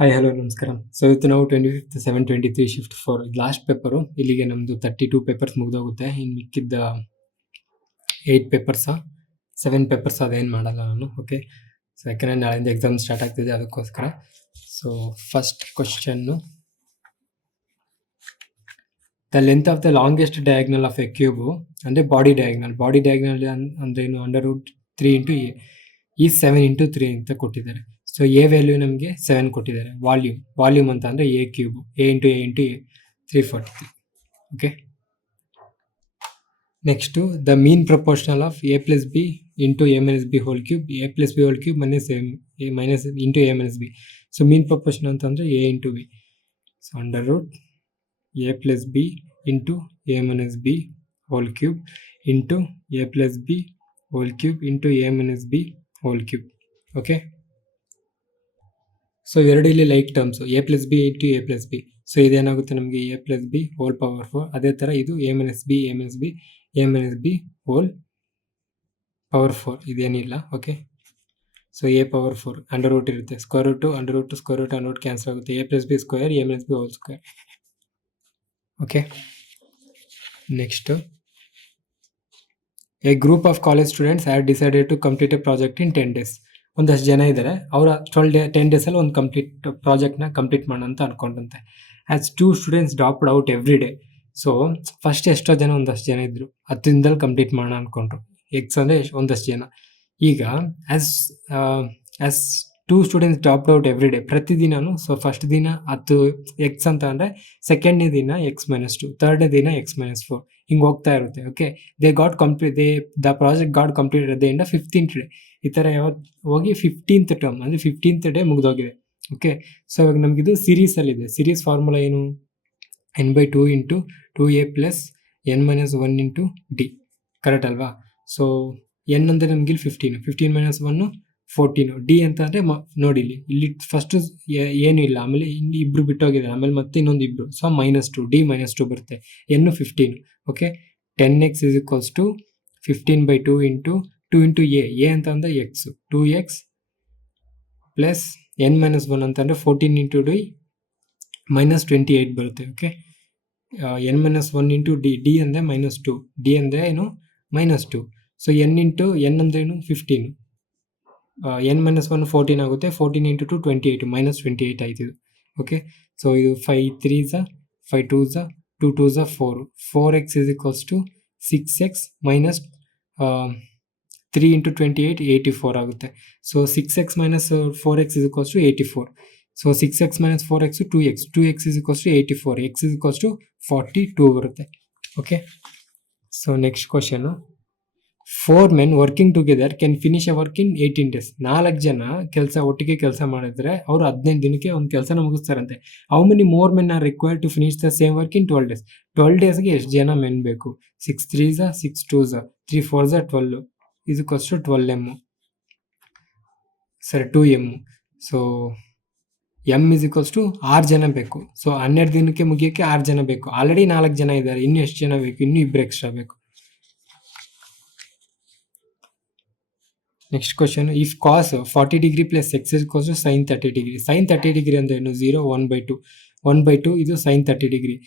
Hi hello ನಮಸ್ಕಾರ. So ಇವತ್ತು ನಾವು 25/7/23 ಶಿಫ್ಟ್ 4 ಲಾಸ್ಟ್ ಪೇಪರು. ಇಲ್ಲಿಗೆ ನಮ್ಮದು 32 ಪೇಪರ್ಸ್ ಮುಗಿದೋಗುತ್ತೆ. ಇನ್ನು ಮಿಕ್ಕಿದ್ದ 8 ಪೇಪರ್ಸ 7 ಪೇಪರ್ಸ್ ಅದೇನು ಮಾಡಲ್ಲ ನಾನು. ಓಕೆ, ಸೊ ಯಾಕಂದರೆ ನಾಳೆಯಿಂದ ಎಕ್ಸಾಮ್ ಸ್ಟಾರ್ಟ್ ಆಗ್ತಿದೆ, ಅದಕ್ಕೋಸ್ಕರ. So first question, the length of the longest diagonal of A cube ಅಂದರೆ ಬಾಡಿ ಡಯಾಗ್ನಲ್ ಅಂದರೆ ಏನು, √3 ಇಂಟು ಎ ಈ 7 ಇಂಟು 3 ಅಂತ ಕೊಟ್ಟಿದ್ದಾರೆ. ಸೊ ಎ ವ್ಯಾಲ್ಯೂ ನಮಗೆ 7 ಕೊಟ್ಟಿದ್ದಾರೆ. ವಾಲ್ಯೂಮ್ ಅಂತ ಅಂದರೆ a cube, a into a 343. Okay, next the mean proportional of a plus B into A minus b whole cube, a plus b whole cube minus into A minus b. So mean proportion ಅಂತಂದರೆ a into b. So √a plus B into A minus b whole cube into A plus b whole cube into A minus b whole cube. Okay, so ಎರಡು ಇಲ್ಲಿ like terms, A plus B into A plus b. So ಇದೇನಾಗುತ್ತೆ ನಮಗೆ A plus b whole power 4. ಅದೇ ಥರ ಇದು a minus b whole power 4 ಇದೇನಿಲ್ಲ. Okay, so a power 4 under root ಇರುತ್ತೆ, square root cancel ಆಗುತ್ತೆ. A plus b square, a minus b whole square. Okay, next, a group of college students had decided to complete a project in 10 days. ಒಂದಷ್ಟು ಜನ ಇದ್ದಾರೆ, ಅವರ 10 days ಒಂದು ಪ್ರಾಜೆಕ್ಟ್ನ complete ಮಾಡೋಣ ಅಂತ ಅನ್ಕೊಂಡಂತೆ. As 2 students dropped out every day. So first ಎಷ್ಟೋ ಜನ, ಒಂದಷ್ಟು ಜನ ಇದ್ದರು, 10 ದಿನದಲ್ಲಿ ಕಂಪ್ಲೀಟ್ ಮಾಡೋಣ ಅಂದ್ಕೊಂಡ್ರು. ಎಕ್ಸ್ ಅಂದರೆ ಒಂದಷ್ಟು ಜನ. ಈಗ as 2 students dropped out every day, ಪ್ರತಿದಿನೂ. ಸೊ ಫಸ್ಟ್ ದಿನ 10 ಎಕ್ಸ್ ಅಂತ ಅಂದರೆ, ಸೆಕೆಂಡ್ನೇ ದಿನ x-2, ಥರ್ಡ್ನೇ ದಿನ x-4, ಹಿಂಗೆ ಹೋಗ್ತಾ ಇರುತ್ತೆ. Okay, the project got completed at the end of 15th day. ಈ ಥರ ಯಾವತ್ತು ಹೋಗಿ 15th ಟರ್ಮ್ ಅಂದರೆ 15th ಡೇ ಮುಗಿದೋಗಿದೆ. ಓಕೆ, ಸೊ ಇವಾಗ ನಮಗಿದು ಸೀರೀಸಲ್ಲಿದೆ. ಸೀರೀಸ್ ಫಾರ್ಮುಲಾ ಏನು, n/2 into 2a plus n-1 into D. Correct ಅಲ್ವಾ? ಸೊ ಎನ್ ಅಂದರೆ ನಮ್ಗೆ ಇಲ್ಲಿ 15 - 1 14. ಡಿ ಅಂತ ಅಂದರೆ ನೋಡಿ ಇಲ್ಲಿ ಫಸ್ಟು ಏನೂ ಇಲ್ಲ, ಆಮೇಲೆ ಇಲ್ಲಿ ಇಬ್ಬರು ಬಿಟ್ಟೋಗಿದ್ದಾರೆ, ಆಮೇಲೆ ಮತ್ತೆ ಇನ್ನೊಂದು ಇಬ್ಬರು. ಸೊ -2, ಡಿ -2 ಬರುತ್ತೆ. ಎನ್ನು 15. Okay, 10x = 15/2 into 2 into A ಅಂತ ಅಂದರೆ ಎಕ್ಸ್, 2x ಪ್ಲಸ್ n-1 ಅಂತಂದರೆ 14 ಇಂಟು ಡಿ -28 ಬರುತ್ತೆ. ಓಕೆ, n-1 ಇಂಟು ಡಿ ಅಂದರೆ -2, ಡಿ ಅಂದರೆ ಏನು -2. ಸೊ ಎನ್ ಅಂದರೆ ಏನು 15, n-1 14 ಆಗುತ್ತೆ. 14 ಇಂಟು 2 28, -28 ಆಯ್ತು ಇದು. ಓಕೆ, ಸೊ ಇದು 5 3s 5 2s 2 2s 4. 4x = 6x minus 3 into 28 84 ಆಗುತ್ತೆ. So 6x minus 4x = 84. So 6x minus 4x 2x 2x = 84, x = 42 ಬರುತ್ತೆ. Okay, so next question, 4 men working together can finish A work in 18 days. 4 ಜನ ಒಟ್ಟಿಗೆ ಕೆಲಸ ಮಾಡಿದ್ರೆ ಅವರು 15 ದಿನಕ್ಕೆ ಒಂದು ಕೆಲಸನ ಮುಗಿಸ್ತಾರಂತೆ. How many more men are required to finish the same work in 12 days? 12 daysಗೆ ಎಷ್ಟು ಜನ ಮೆನ್ ಬೇಕು? 6 3s 6 2s 3 4s 12 = 12m, ಸರಿ 2m. ಸೊ m = 6 ಜನ ಬೇಕು. ಸೊ 12 ದಿನಕ್ಕೆ ಮುಗಿಯೋಕ್ಕೆ 6 ಜನ ಬೇಕು. ಆಲ್ರೆಡಿ 4 ಜನ ಇದ್ದಾರೆ, ಇನ್ನೂ ಎಷ್ಟು ಜನ ಬೇಕು? ಇನ್ನೂ 2 ಎಕ್ಸ್ಟ್ರಾ ಬೇಕು. Next question, if cos 40 degree plus x = sin 30 degree. sin 30 degree ಅಂದರೆ ಏನು? 0 1/2 ಇದು sin 30 degree.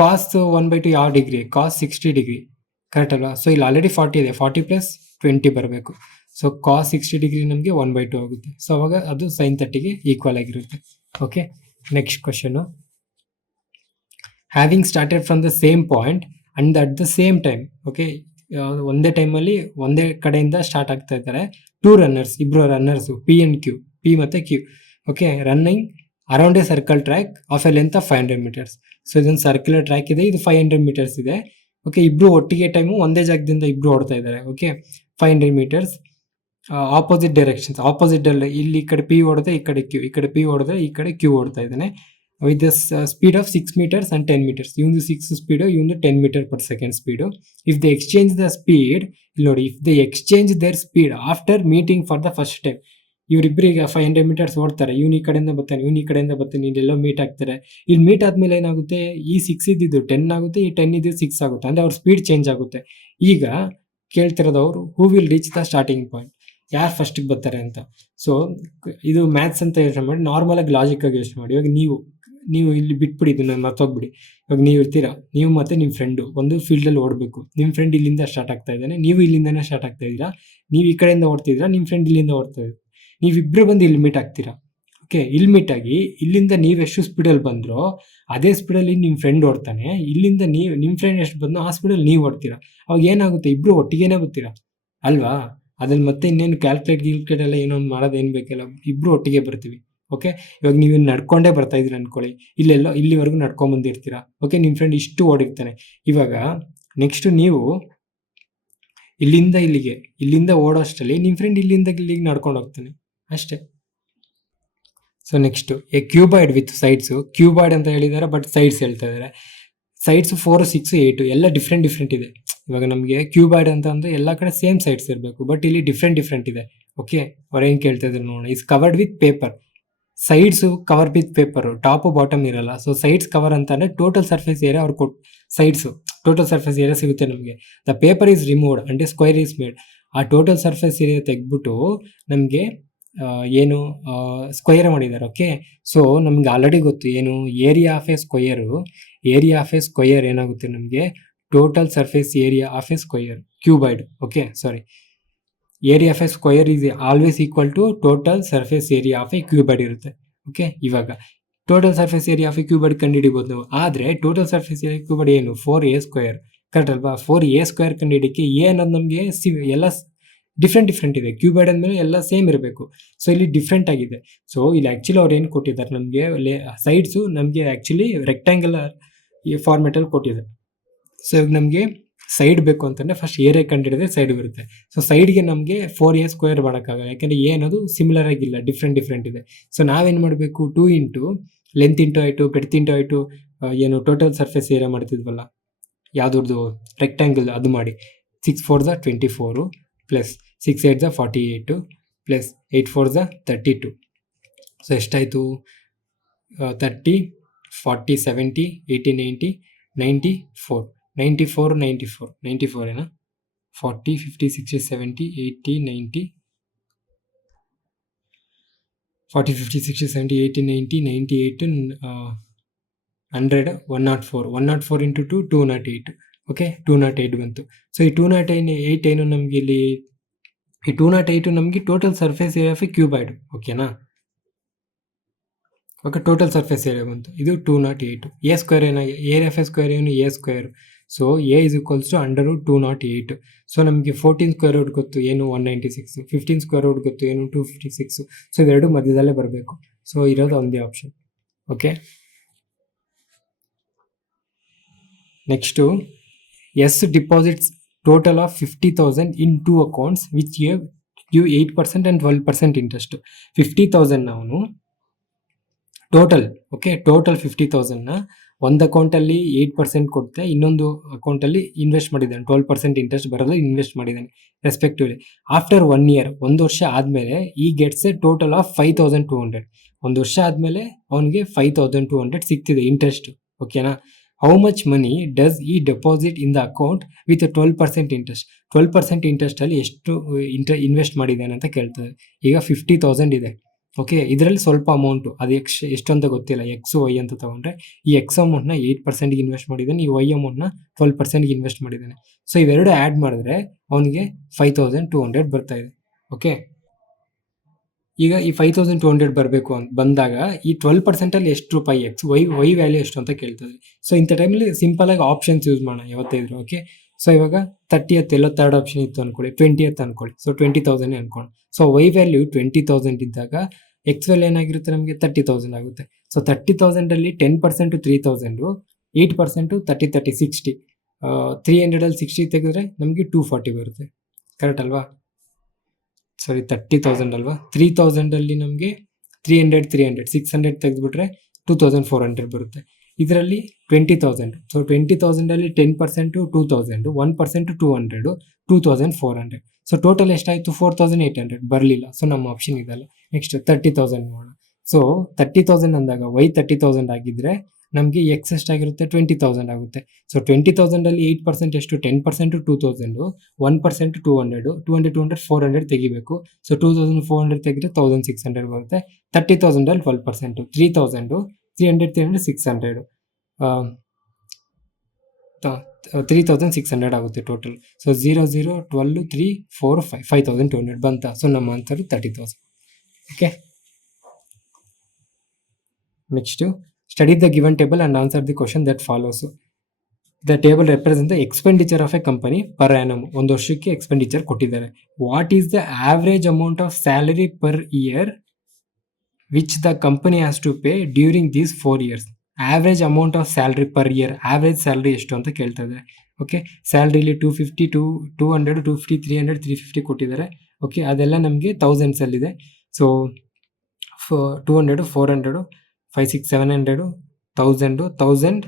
cos 1/2 ಯಾವ ಡಿಗ್ರಿ? cos 60 degree. ಕರೆಕ್ಟ್ ಅಲ್ವಾ? ಸೊ ಇಲ್ಲಿ ಆಲ್ರೆಡಿ 40 ಇದೆ, 40 + 20 ಬರಬೇಕು. ಸೊ cos 60 degree ನಮಗೆ 1/2 ಆಗುತ್ತೆ. ಸೊ ಅವಾಗ ಅದು sin 30ಗೆ ಈಕ್ವಲ್ ಆಗಿರುತ್ತೆ. Okay, next question, having started from the same point and at the same time. Okay, ಒಂದೇ ಟೈಮಲ್ಲಿ ಒಂದೇ ಕಡೆಯಿಂದ ಸ್ಟಾರ್ಟ್ ಆಗ್ತಾ ಇದ್ದಾರೆ 2 ರನ್ನರ್ಸ್, ಇಬ್ಬರು runners, P and Q, P ಮತ್ತು Q. Okay, running around a circle track of a length of 500 meters. So ಇದೊಂದು circular track ಇದೆ, ಇದು 500 meters ಇದೆ. ಓಕೆ, ಇಬ್ಬರು ಒಟ್ಟಿಗೆ ಟೈಮು ಒಂದೇ ಜಾಗದಿಂದ ಇಬ್ಬರು ಓಡ್ತಾ ಇದ್ದಾರೆ. ಓಕೆ, 500 meters ಆಪೋಸಿಟ್ ಡೈರೆಕ್ಷನ್ಸ್, ಆಪೋಸಿಟಲ್ಲಿ ಇಲ್ಲಿ ಈ ಕಡೆ ಪಿ ಓಡಿದ್ರೆ ಈ ಕಡೆ ಕ್ಯೂ, ಈ ಕಡೆ ಪಿ ಓಡಿದ್ರೆ ಈ ಕಡೆ ಕ್ಯೂ ಓಡ್ತಾ ಇದ್ದಾನೆ. With the speed of 6 meters and 10 meters. ಇವಂದು 6 ಸ್ಪೀಡು, ಇವಂದು 10 meter/second speed. If they exchange the speed, ಇಲ್ಲಿ ನೋಡಿ, if they exchange their speed after meeting for the first time. ಇವರಿಬ್ಬರಿಗೆ 500 meters ಓಡ್ತಾರೆ, ಇವನು ಈ ಕಡೆಯಿಂದ ಬರ್ತಾನೆ, ಇವನು ಈ ಕಡೆಯಿಂದ ಬರ್ತಾನೆ, ಇಲ್ಲೆಲ್ಲೋ ಮೀಟ್ ಆಗ್ತಾರೆ. ಇಲ್ಲಿ ಮೀಟ್ ಆದ್ಮೇಲೆ ಏನಾಗುತ್ತೆ, ಈ 6 ಇದ್ದಿದ್ದು 10 ಆಗುತ್ತೆ, ಈ 10 ಇದ್ದಿದ್ದು 6 ಆಗುತ್ತೆ. ಅಂದರೆ ಅವ್ರ ಸ್ಪೀಡ್ ಚೇಂಜ್ ಆಗುತ್ತೆ. ಈಗ ಕೇಳ್ತಿರೋದವರು, who will reach the starting point. ಯಾರು ಫಸ್ಟಿಗೆ ಬರ್ತಾರೆ ಅಂತ. ಸೊ ಇದು ಮ್ಯಾಥ್ಸ್ ಅಂತ ಯೋಚನೆ ಮಾಡಿ, ನಾರ್ಮಲ್ ಆಗಿ ಲಾಜಿಕ್ ಆಗಿ ಯೋಚನೆ ಮಾಡಿ. ಇವಾಗ ನೀವು ಇಲ್ಲಿ ಬಿಟ್ಬಿಡಿ, ಇದನ್ನ ಮರ್ತೋಗ್ಬಿಡಿ. ಇವಾಗ ನೀವು ಇರ್ತೀರಾ, ನೀವು ಮತ್ತೆ ನಿಮ್ಮ ಫ್ರೆಂಡು ಒಂದು ಫೀಲ್ಡಲ್ಲಿ ಓಡಬೇಕು. ನಿಮ್ಮ ಫ್ರೆಂಡ್ ಇಲ್ಲಿಂದ ಸ್ಟಾರ್ಟ್ ಆಗ್ತಾ ಇದ್ದಾನೆ, ನೀವು ಇಲ್ಲಿಂದನೇ ಸ್ಟಾರ್ಟ್ ಆಗ್ತಾ ಇದ್ದೀರಾ. ನೀವು ಈ ಕಡೆಯಿಂದ ಓಡ್ತಿದ್ದೀರಾ, ನಿಮ್ಮ ಫ್ರೆಂಡ್ ಇಲ್ಲಿಂದ ಓಡ್ತಾ ಇದ್ದೀರಾ. ನೀವಿಬ್ಬರು ಬಂದು ಇಲ್ಲಿ ಮೀಟ್ ಆಗ್ತೀರಾ. ಓಕೆ, ಇಲ್ಲಿ ಮೀಟ್ ಆಗಿ ಇಲ್ಲಿಂದ ನೀವು ಎಷ್ಟು ಸ್ಪೀಡಲ್ಲಿ ಬಂದ್ರೋ ಅದೇ ಸ್ಪೀಡಲ್ಲಿ ನಿಮ್ಮ ಫ್ರೆಂಡ್ ಓಡ್ತಾನೆ. ಇಲ್ಲಿಂದ ನಿಮ್ಮ ಫ್ರೆಂಡ್ ಎಷ್ಟು ಬಂದೋ ಆ ಸ್ಪೀಡಲ್ಲಿ ನೀವು ಓಡ್ತೀರಾ. ಅವಾಗ ಏನಾಗುತ್ತೆ, ಇಬ್ಬರು ಒಟ್ಟಿಗೆನೇ ಬರ್ತೀರಾ ಅಲ್ವಾ. ಅದ್ರಲ್ಲಿ ಮತ್ತೆ ಇನ್ನೇನು ಕ್ಯಾಲ್ಕುಲೇಟ್ ಎಲ್ಲ ಏನೊಂದು ಮಾಡೋದು ಏನು ಬೇಕಿಲ್ಲ, ಇಬ್ಬರು ಒಟ್ಟಿಗೆ ಬರ್ತೀವಿ. ಓಕೆ, ಇವಾಗ ನೀವು ನಡ್ಕೊಂಡೇ ಬರ್ತಾ ಇದ್ದೀರಿ ಅನ್ಕೊಳ್ಳಿ, ಇಲ್ಲಿವರೆಗೂ ನಡ್ಕೊಂಡ್ ಬಂದಿರ್ತೀರಾ. ಓಕೆ, ನಿಮ್ಮ ಫ್ರೆಂಡ್ ಇಷ್ಟು ಓಡಿರ್ತಾನೆ. ಇವಾಗ ನೆಕ್ಸ್ಟ್ ನೀವು ಇಲ್ಲಿಂದ ಓಡೋಷ್ಟರಲ್ಲಿ ನಿಮ್ಮ ಫ್ರೆಂಡ್ ಇಲ್ಲಿಂದ ಇಲ್ಲಿಗೆ ನಡ್ಕೊಂಡು ಹೋಗ್ತಾನೆ ಅಷ್ಟೇ. So next A cuboid with sides. Cuboid ಅಂತ ಹೇಳಿದ್ದಾರೆ, ಬಟ್ ಸೈಡ್ಸ್ ಹೇಳ್ತಾ ಇದ್ದಾರೆ. ಸೈಡ್ಸ್ 4, 6, 8 ಎಲ್ಲ ಡಿಫ್ರೆಂಟ್ ಇದೆ. ಇವಾಗ ನಮಗೆ ಕ್ಯೂಬಾಯ್ಡ್ ಅಂತ ಅಂದ್ರೆ ಎಲ್ಲ ಕಡೆ ಸೇಮ್ ಸೈಡ್ಸ್ ಇರಬೇಕು, ಬಟ್ ಇಲ್ಲಿ ಡಿಫ್ರೆಂಟ್ ಇದೆ. ಓಕೆ, ಅವ್ರು ಏನು ಕೇಳ್ತಾ ಇದ್ದಾರೆ ನೋಡೋಣ. Is covered with paper. Sides cover with paper, top bottom ಇರಲ್ಲ. ಸೊ ಸೈಡ್ಸ್ ಕವರ್ ಅಂತಂದ್ರೆ ಟೋಟಲ್ ಸರ್ಫೇಸ್ ಏರಿಯಾ ಅವ್ರು ಸೈಡ್ಸ್ ಟೋಟಲ್ ಸರ್ಫೇಸ್ ಏರಿಯಾ ಸಿಗುತ್ತೆ ನಮಗೆ. The paper is removed and square is made. ಆ ಟೋಟಲ್ ಸರ್ಫೇಸ್ ಏರಿಯಾ ತೆಗೆದ್ಬಿಟ್ಟು ನಮಗೆ ಏನು square ಮಾಡಿದ್ದಾರೆ. ಓಕೆ, ಸೊ ನಮ್ಗೆ ಆಲ್ರೆಡಿ ಗೊತ್ತು ಏನು ಏರಿಯಾ ಆಫ್ ಎ ಸ್ಕ್ವೇರ್ ಏನಾಗುತ್ತೆ ನಮಗೆ total surface area of a square cuboid. Okay, sorry, area of a square is always equal to total surface area of a cuboid ಇರುತ್ತೆ. Okay, ಇವಾಗ total surface area of a cuboid ಕಂಡುಹಿಡಿಬೋದು ನಾವು. ಆದರೆ total surface area cuboid ಏನು 4a², correct ಅಲ್ವಾ. 4a² ಕಂಡುಹಿಡಿಯಕ್ಕೆ A ಅನ್ನೋದು ನಮಗೆ ಎಲ್ಲ ಡಿಫ್ರೆಂಟ್ ಇದೆ. ಕ್ಯೂಬಾಯ್ಡ್ ಅಂದಮೇಲೆ ಎಲ್ಲ ಸೇಮ್ ಇರಬೇಕು. ಸೊ ಇಲ್ಲಿ ಡಿಫ್ರೆಂಟ್ ಆಗಿದೆ. ಸೊ ಇಲ್ಲಿ ಆ್ಯಕ್ಚುಲಿ ಅವ್ರು ಏನು ಕೊಟ್ಟಿದ್ದಾರೆ ನಮಗೆ ಸೈಡ್ಸು ನಮಗೆ ಆ್ಯಕ್ಚುಲಿ ರೆಕ್ಟ್ಯಾಂಗುಲರ್ ಈ ಫಾರ್ಮೆಟಲ್ಲಿ ಕೊಟ್ಟಿದ್ದಾರೆ. ಸೊ ಇವಾಗ ನಮಗೆ ಸೈಡ್ ಬೇಕು ಅಂತಂದರೆ ಫಸ್ಟ್ ಏರಿಯಾ ಕಂಡುಹಿಡಿದ್ರೆ ಸೈಡ್ ಬರುತ್ತೆ. ಸೊ ಸೈಡ್ಗೆ ನಮಗೆ 4a² ಮಾಡೋಕ್ಕಾಗಲ್ಲ, ಯಾಕೆಂದರೆ ಎ ಅನ್ನೋದು ಸಿಮಿಲರ್ ಆಗಿಲ್ಲ, ಡಿಫ್ರೆಂಟ್ ಇದೆ. ಸೊ ನಾವೇನು ಮಾಡಬೇಕು, 2 into length into height breadth into height ಏನು ಟೋಟಲ್ ಸರ್ಫೇಸ್ ಏರಿಯಾ ಮಾಡ್ತಿದ್ವಲ್ಲ ಯಾವುದ್ರದ್ದು ರೆಕ್ಟ್ಯಾಂಗಲ್, ಅದು ಮಾಡಿ 6 4 24 ಪ್ಲಸ್ 6 8 48 ಪ್ಲಸ್ 8 4 32. ಸೊ ಎಷ್ಟಾಯಿತು, 30 40 70 80 90 94 94 ಏನಾ, 40 50 60 70 80 90 40 50 60 70 80 90 98 100 104 ಇಂಟು 2 208. ಓಕೆ, 208 ಬಂತು. ಸೊ ಈ 208 ಏನು ನಮಗೆ ಇಲ್ಲಿ, ಈ 208 ನಮಗೆ total surface area of a cuboid. ಓಕೆನಾ. ಓಕೆ, ಟೋಟಲ್ ಸರ್ಫೇಸ್ ಏರಿಯಾ ಬಂತು. ಇದು 208. a² area of a square ಏನು a². So a is equals to √208. So ನಮಗೆ 14² ಗೊತ್ತು ಏನು 196, 15² ಗೊತ್ತು ಏನು 256. ಸೊ ಇವೆರಡು ಮಧ್ಯದಲ್ಲೇ ಬರಬೇಕು. ಸೊ ಇರೋದು ಒಂದೇ option. Okay, next S deposits total of 50,000 in 2 accounts which give 8% and 12% interest. 50,000 ನಾವು ಟೋಟಲ್, ಓಕೆ, ಟೋಟಲ್ 50,000ನ ಒಂದು ಅಕೌಂಟಲ್ಲಿ 8% ಕೊಡುತ್ತೆ, ಇನ್ನೊಂದು ಅಕೌಂಟಲ್ಲಿ ಇನ್ವೆಸ್ಟ್ ಮಾಡಿದ್ದಾನೆ 12% ಇಂಟ್ರೆಸ್ಟ್ ಬರೋದು ಇನ್ವೆಸ್ಟ್ ಮಾಡಿದ್ದಾನೆ ರೆಸ್ಪೆಕ್ಟಿವ್ಲಿ. ಆಫ್ಟರ್ 1 ಇಯರ್, 1 ವರ್ಷ ಆದಮೇಲೆ ಈ ಗೆಟ್ಸ್ ಎ ಟೋಟಲ್ ಆಫ್ 5,200. 1 ವರ್ಷ ಆದಮೇಲೆ ಅವನಿಗೆ 5,200 ಸಿಗ್ತಿದೆ ಇಂಟ್ರೆಸ್ಟ್. ಓಕೆನಾ. ಹೌ ಮಚ್ ಮನಿ ಡಸ್ ಈ deposit in the account with 12% interest. 12% ಇಂಟ್ರೆಸ್ಟಲ್ಲಿ ಎಷ್ಟು ಇನ್ವೆಸ್ಟ್ ಮಾಡಿದ್ದಾನೆ ಅಂತ ಕೇಳ್ತದೆ. ಈಗ 50,000 ಇದೆ. ಓಕೆ, ಇದರಲ್ಲಿ ಸ್ವಲ್ಪ ಅಮೌಂಟು, ಅದು ಎಷ್ಟು ಅಂತ ಗೊತ್ತಿಲ್ಲ, XY ಅಂತ ತೊಗೊಂಡ್ರೆ ಈ X ಅಮೌಂಟ್ನ 8%ಗೆ ಇನ್ವೆಸ್ಟ್ ಮಾಡಿದ್ದಾನೆ, ಈ Y ಅಮೌಂಟ್ನ 12%ಗೆ ಇನ್ವೆಸ್ಟ್ ಮಾಡಿದ್ದಾನೆ. ಸೊ ಇವೆರಡು ಆ್ಯಡ್ ಮಾಡಿದ್ರೆ ಅವನಿಗೆ 5,200 ಬರ್ತಾ ಇದೆ. ಓಕೆ, ಈಗ ಈ 5,200 ಬರಬೇಕು ಅಂತ ಬಂದಾಗ ಈ 12%ಅಲ್ಲಿ ಎಷ್ಟು ರೂಪಾಯಿ Y ವ್ಯಾಲ್ಯೂ ಎಷ್ಟು ಅಂತ ಕೇಳ್ತದೆ. ಸೊ ಇಂಥ ಟೈಮಲ್ಲಿ ಸಿಂಪಲಾಗಿ ಆಪ್ಷನ್ಸ್ ಯೂಸ್ ಮಾಡೋಣ ಯಾವತ್ತೇ ಇದ್ರು. ಓಕೆ, ಸೊ ಇವಾಗ 30th ಎಲ್ಲೋ ಥರ್ಡ್ ಆಪ್ಷನ್ ಇತ್ತು ಅಂದ್ಕೊಳ್ಳಿ, 20th ಅಂದ್ಕೊಳ್ಳಿ. ಸೊ 20,000 ಅನ್ಕೊಂಡು. ಸೊ Y ವ್ಯಾಲ್ಯೂ 20,000 ಇದ್ದಾಗ X ವ್ಯಾಲ್ಯೂ ಏನಾಗಿರುತ್ತೆ ನಮಗೆ 30,000 ಆಗುತ್ತೆ. ಸೊ 30,000ಅಲ್ಲಿ 10% 3,000, 8% 30 30 60, 300ಅಲ್ಲಿ 60 ತೆಗೆದ್ರೆ ನಮಗೆ 240 ಬರುತ್ತೆ. ಕರೆಕ್ಟ್ ಅಲ್ವಾ. ಸಾರಿ, 30,000 ಅಲ್ವಾ. 3,000ಅಲ್ಲಿ ನಮಗೆ 300 600 ತೆಗೆದುಬಿಟ್ರೆ 2,400 ಬರುತ್ತೆ. ಇದರಲ್ಲಿ 20,000. ಸೊ 20,000ಅಲ್ಲಿ 10% 2,000, 1% 200, 2,400. ಸೊ ಟೋಟಲ್ ಎಷ್ಟಾಯಿತು 4,800 ಬರಲಿಲ್ಲ. ಸೊ ನಮ್ಮ ಆಪ್ಷನ್ ಇದಲ್ಲ. ನೆಕ್ಸ್ಟ್ 30,000 ನೋಡೋಣ. ಸೊ 30,000 ಅಂದಾಗ Y 30,000 ಆಗಿದ್ದರೆ ನಮಗೆ ಎಕ್ಸ್ ಎಷ್ಟಾಗಿರುತ್ತೆ 20,000 ಆಗುತ್ತೆ. ಸೊ 20,000ಅಲ್ಲಿ 8% ಎಷ್ಟು 10% 2,000, 1% 200, 200 200 400 ತೆಗಿಬೇಕು. ಸೊ 2,400 ತೆಗೆದ್ರೆ 1,600 ಬರುತ್ತೆ. 30,000ಅಲ್ಲಿ 12%, 3,000, 300 300 600, 3,600 ಆಗುತ್ತೆ ಟೋಟಲ್. ಸೊ 0 0 12 3 4 5 5,200 ಬಂತ. ಸೊ ನಮ್ಮ answer 30,000. Okay, next study the given table and answer the question that follows. The table represent the expenditure of a company per annum. ಒಂದು ವರ್ಷಕ್ಕೆ ಎಕ್ಸ್ಪೆಂಡಿಚರ್ ಕೊಟ್ಟಿದ್ದಾರೆ. What is the average amount of salary per year which the company has to pay during these 4 years. Average amount of salary per year, average salary ಎಷ್ಟು ಅಂತ ಕೇಳ್ತಾ ಇದ್ದಾರೆ. Okay, ಸ್ಯಾಲ್ರಿಲಿ 250 200 250 300 350 ಕೊಟ್ಟಿದ್ದಾರೆ. Okay, ಅದೆಲ್ಲ ನಮಗೆ ಥೌಸಂಡ್ಸಲ್ಲಿದೆ. ಸೊ 200 400 5 6 700 1000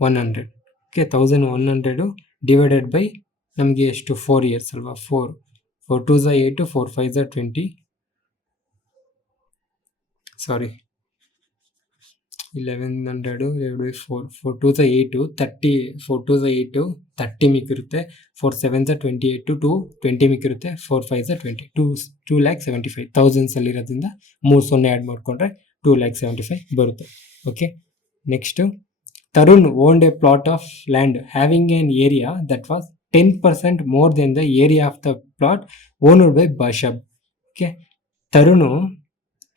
1100. ಓಕೆ, 1100 ಡಿವೈಡೆಡ್ ಬೈ ನಮಗೆ ಎಷ್ಟು 4 years ಅಲ್ವಾ. 4 2s 8 4 5s 20, sorry 1100 divided by 4 4 2s 8 30 4 2s 8 30 ಮಿಕ್ಕಿರುತ್ತೆ. 4 7s 28 2 20 ಮಿಕ್ಕಿರುತ್ತೆ. 4 5s 20 2,75,000 ಅಲ್ಲಿರೋದ್ರಿಂದ 3 0 ಆ್ಯಡ್ ಮಾಡಿಕೊಂಡ್ರೆ 2,75,000 ಬರುತ್ತೆ. Okay, next Tarun owned a plot of land having an area that was 10% more than the area of the plot owned by Basab. Okay,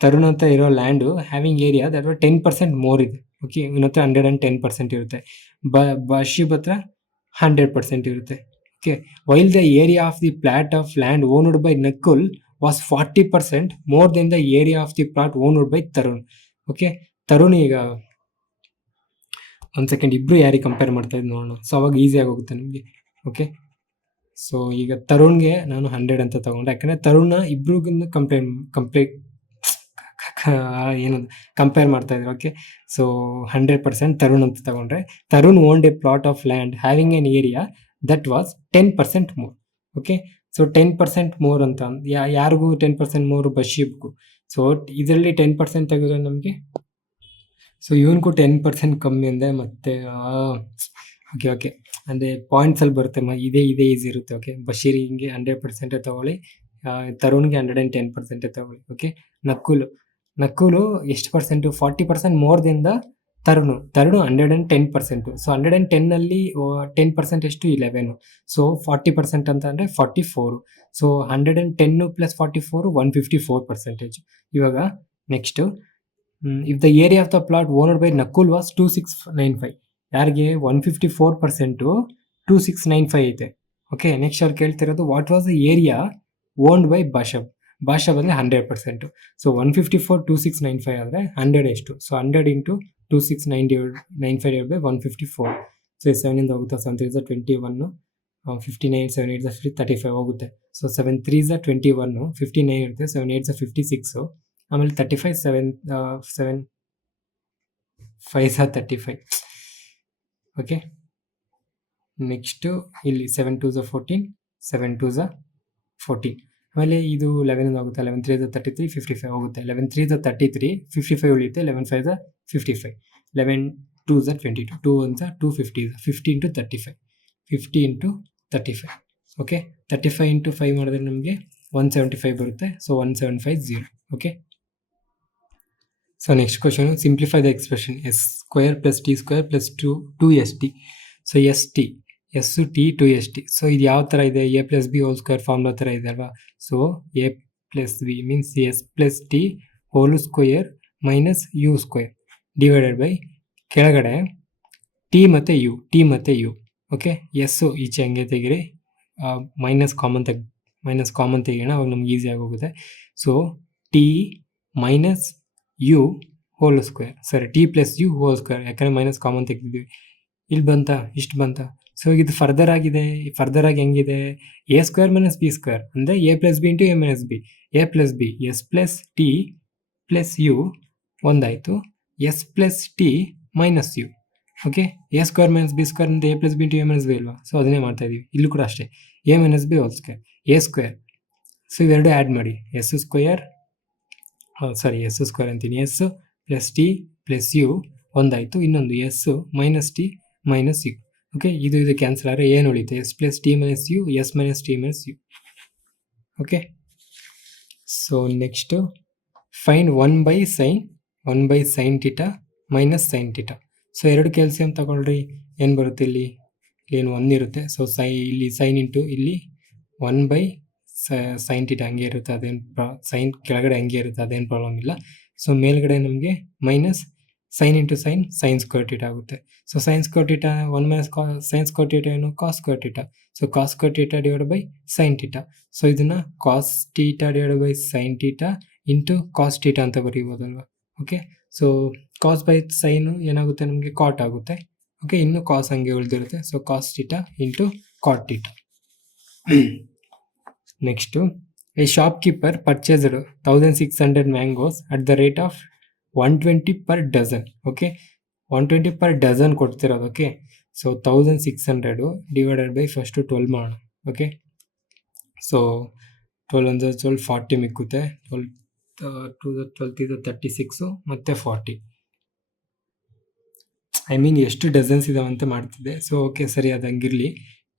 Tarun ಅಂತ ಇರೋ land having area that 10% more ಇದೆ. Okay, ಇವನ ಹತ್ರ 110% ಇರುತ್ತೆ. ಬಾಷಿಬ್ ಹತ್ರ 100% ಇರುತ್ತೆ. Okay, while the area of the plot of land owned by Nakul was 40% more than the area of the plot owned by Tarun. Okay, Tarun ಈಗ ಒಂದು ಸೆಕೆಂಡ್ ಇಬ್ರು ಯಾರಿಗೆ ಕಂಪೇರ್ ಮಾಡ್ತಾ ಇದ್ದು ನೋಡೋಣ. ಸೊ ಅವಾಗ ಈಸಿಯಾಗಿ ಹೋಗುತ್ತೆ ನಿಮಗೆ. ಓಕೆ, ಸೊ ಈಗ ತರುಣ್ಗೆ ನಾನು 100 ಅಂತ ತಗೊಂಡೆ, ಯಾಕಂದರೆ ತರುಣ ಇಬ್ರಿಗೂ ಕಂಪೇರ್ ಮಾಡ್ತಾ ಇದ್ರು. ಓಕೆ, ಸೊ 100% ತರುಣ್ ಅಂತ ತಗೊಂಡ್ರೆ Tarun owned a plot of land having an area that was 10% more. Okay, so 10% more ಅಂತ ಯಾರಿಗೂ 10% ಮೋರ್ ಬಶೀಬ್ಗೂ. ಸೊ ಇದರಲ್ಲಿ 10% ತೆಗೆದ್ರೆ ನಮಗೆ, ಸೊ ಇವನ್ಗೂ 10% ಕಮ್ಮಿ ಅಂದರೆ ಮತ್ತೆ ಓಕೆ ಓಕೆ ಅಂದರೆ ಪಾಯಿಂಟ್ಸಲ್ಲಿ ಬರುತ್ತೆ. ಇದೇ ಈಸಿ ಇರುತ್ತೆ. ಓಕೆ, ಬಶೀರಿಂಗೆ 100% ತಗೊಳ್ಳಿ, ತರುಣ್ಗೆ 110% ತಗೊಳ್ಳಿ. ಓಕೆ, ನಕುಲು ಎಷ್ಟು percent 40% more than the Tarun 110%. So 110ಅಲ್ಲಿ 10% ಎಷ್ಟು 11. ಸೊ 40% ಅಂತ ಅಂದರೆ 44. ಸೊ 110 + 44 154%. ಇವಾಗ next if the area of the plot owner by Nakul was 2695, ಯಾರಿಗೆ 154% 2695 ಐತೆ. ಓಕೆ, ನೆಕ್ಸ್ಟ್ ಅವ್ರು ಕೇಳ್ತಿರೋದು what was the area owned by Basab ಅಂದರೆ 100%. ಸೊ 154 2695 ಆದರೆ 100 ಎಷ್ಟು. So 100 × 2695 by 154. ಸೊ 7 ಹೋಗುತ್ತೆ. 7 3s 21, 59 7 8s 35 ಹೋಗುತ್ತೆ. ಸೊ 7 3s 21, 59 ಇರುತ್ತೆ. 7 8s 56, ಆಮೇಲೆ 35 7 5s 35. ಓಕೆ, ನೆಕ್ಸ್ಟು ಇಲ್ಲಿ 7 2s 14, 7 2s 14. ಆಮೇಲೆ ಇದು 11 ಆಗುತ್ತೆ. 11 3s 33 55 ಹೋಗುತ್ತೆ. 11 3s 33 55 ಉಳಿಯುತ್ತೆ. 11 5s 55, 11 2s 22, 2 1s 250, 50 × 35 50 × 35. ಓಕೆ, 35 × 5 ಮಾಡಿದ್ರೆ ನಮಗೆ 175 ಬರುತ್ತೆ. So 1750. Okay, so next question, simplify the expression s² + t² + 2st. So S T two S T. So ಇದು ಯಾವ ಥರ ಇದೆ, a + b whole square formula ಥರ ಇದೆ ಅಲ್ವಾ. So a + b means s + t whole square minus u² divided by ಕೆಳಗಡೆ T ಮತ್ತು U. Okay, S ಈಚೆ ಹಂಗೆ ತೆಗಿರಿ, ಮೈನಸ್ ಕಾಮನ್ ತೆಗಿಯೋಣ, ಅವಾಗ ನಮ್ಗೆ ಈಸಿಯಾಗಿ ಹೋಗುತ್ತೆ. So T minus U whole square, ಸರಿ ಟಿ + ಯು ಹೋಲ್ ಸ್ಕ್ವೇರ್, ಯಾಕಂದರೆ ಮೈನಸ್ ಕಾಮನ್ ತೆಗೆದಿದ್ವಿ. ಇಲ್ಲಿ ಇಷ್ಟು ಬಂತ. ಸೊ ಇದು ಫರ್ದರ್ ಆಗಿ ಹೆಂಗಿದೆ, a² - b² ಅಂದರೆ a + b × a - b, a + b s + t + u ಒಂದಾಯಿತು, s + t - u. Okay, a² - b² ಅಂದರೆ a + b × a - b ಅಲ್ವಾ. ಸೊ ಅದನ್ನೇ ಮಾಡ್ತಾ ಇದೀವಿ. ಇಲ್ಲೂ ಕೂಡ ಅಷ್ಟೇ, a - b whole square, a². So ಇವೆರಡು ಆ್ಯಡ್ ಮಾಡಿ, s² ಅಂತೀನಿ, s + t + u ಒಂದಾಯಿತು. ಇನ್ನೊಂದು S minus T minus U. Okay, ಇದು ಕ್ಯಾನ್ಸಲ್ ಆದರೆ ಏನು ಉಳಿಯುತ್ತೆ? S plus T minus U, S minus T minus U. Okay, so next find 1/sin theta minus sine theta. So ಎರಡು ಕ್ಯಾಲ್ಸಿಯಂ ತಗೊಳ್ರಿ, ಏನು ಬರುತ್ತೆ ಇಲ್ಲಿ? ಏನು 1 ಇರುತ್ತೆ. ಸೊ ಇಲ್ಲಿ ಸೈನ್ ಇಂಟು ಇಲ್ಲಿ 1/sin ಥೀಟಾ ಹಂಗೆ ಇರುತ್ತೆ, ಅದೇನು ಸೈನ್ ಕೆಳಗಡೆ ಹಂಗೆ ಇರುತ್ತೆ, ಅದೇನು ಪ್ರಾಬ್ಲಮ್ ಇಲ್ಲ. ಸೊ ಮೇಲ್ಗಡೆ ನಮಗೆ minus sine into sine square theta ಆಗುತ್ತೆ. So sine square theta 1 minus sine square theta ಏನು? Cos square theta. So cos square theta divide by sine theta. So ಇದನ್ನು cos theta divide by sine theta into cos theta ಅಂತ ಬರೀಬೋದಲ್ವ. Okay, so cos by sine ಏನಾಗುತ್ತೆ ನಮಗೆ? Cot ಆಗುತ್ತೆ. Okay, ಇನ್ನು cos ಹಂಗೆ ಉಳಿದಿರುತ್ತೆ. So cos theta into cot theta. Next, a shopkeeper purchased 1600 mangoes at the rate of 120 per dozen. Okay, 120 per dozen ಕೊಡ್ತಿರೋದು. Okay, so 1600 divided by first 12 ಮಾಡೋಣ. Okay, so 12 ಅಂದರೆ 12 40 ಮಿಕ್ಕುತ್ತೆ. 12 12 36 ಮತ್ತು 40. I mean ಎಷ್ಟು dozens ಇದಾವೆ ಅಂತ ಮಾಡ್ತಿದ್ದೆ. So okay, ಸರಿ, ಅದು ಹಂಗಿರಲಿ.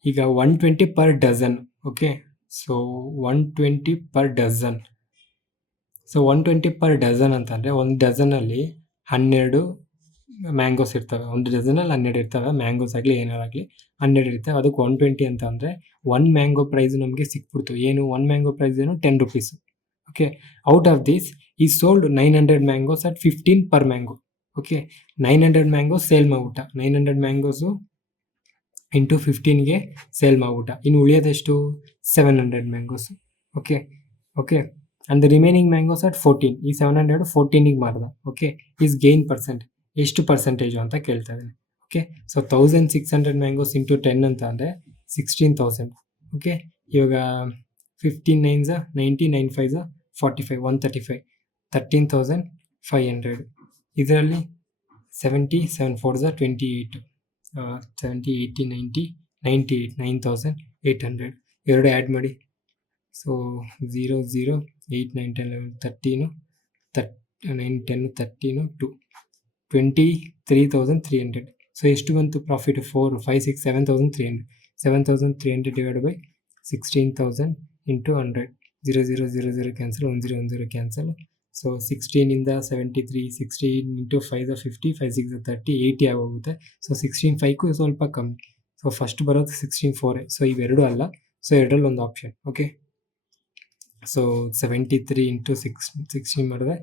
ಈಗ 120 per dozen. Okay, so 120 per dozen. So 120 per dozen ಅಂತಂದರೆ ಒಂದು ಡಜನಲ್ಲಿ 12 ಮ್ಯಾಂಗೋಸ್ ಇರ್ತವೆ. ಒಂದು ಡಜನಲ್ಲಿ 12 ಇರ್ತವೆ, ಮ್ಯಾಂಗೋಸ್ ಆಗಲಿ ಏನಾರಾಗಲಿ 12 ಇರ್ತವೆ. ಅದಕ್ಕೆ 120 ಅಂತ ಅಂದರೆ 1 ಮ್ಯಾಂಗೋ ಪ್ರೈಸ್ ನಮಗೆ ಸಿಕ್ಬಿಡ್ತು. ಏನು? 1 ಮ್ಯಾಂಗೋ ಪ್ರೈಸ್ ಏನು? 10 rupees. Okay, out of this ಈ sold 900 mangoes at 15 per mango. Okay, 900 mangoes sale ಮಾಡ್ಬಿಟ್ಟ. 900 ಮ್ಯಾಂಗೋಸು ಇಂಟು 15ಗೆ ಸೇಲ್ ಮಾಡ್ಬಿಟ್ಟ. ಇನ್ನು ಉಳಿಯೋದೆಷ್ಟು? 700 mangoes. Okay okay and the remaining mangoes at 14. ಈ 700 14ಗೆ ಮಾರ್ದ. ಓಕೆ, ಈಸ್ ಗೇನ್ ಪರ್ಸೆಂಟ್ ಎಷ್ಟು ಪರ್ಸೆಂಟೇಜು ಅಂತ ಕೇಳ್ತಾ ಇದ್ದಾನೆ. ಓಕೆ, ಸೊ 1600 ಮ್ಯಾಂಗೋಸ್ ಇಂಟು 10 ಅಂತ ಅಂದರೆ 16,000. ಓಕೆ, ಇವಾಗ 15 9s 90, 9 5s 45, 135, 13,500. ಇದರಲ್ಲಿ 70 7 4s 28, 70 80 90 98, 9,800. ಎರಡು ಆ್ಯಡ್ ಮಾಡಿ. ಸೊ 0 0 8 9 10 11 13 9 10 13 2 23,300. ಸೊ ಎಷ್ಟು ಬಂತು profit? 4 5 6 7,300. 7,300 divide by 16,000 into 100. 0 0 0 0 cancel, 1 0 1 0 cancel. So 16ಇಂದ 73, 16 ಇಂಟು 5 50, 5 6 30, 80 ಆಗೋಗುತ್ತೆ. ಸೊ 16 5ಗೂ ಸ್ವಲ್ಪ ಕಮ್ಮಿ. ಸೊ ಫಸ್ಟ್ ಬರೋದು 16 4. ಸೊ ಇವೆರಡು ಅಲ್ಲ, ಸೊ ಎರಡರಲ್ಲಿ ಒಂದು ಆಪ್ಷನ್. ಓಕೆ, ಸೊ 73 ಇಂಟು 16 ಮಾಡಿದ್ರೆ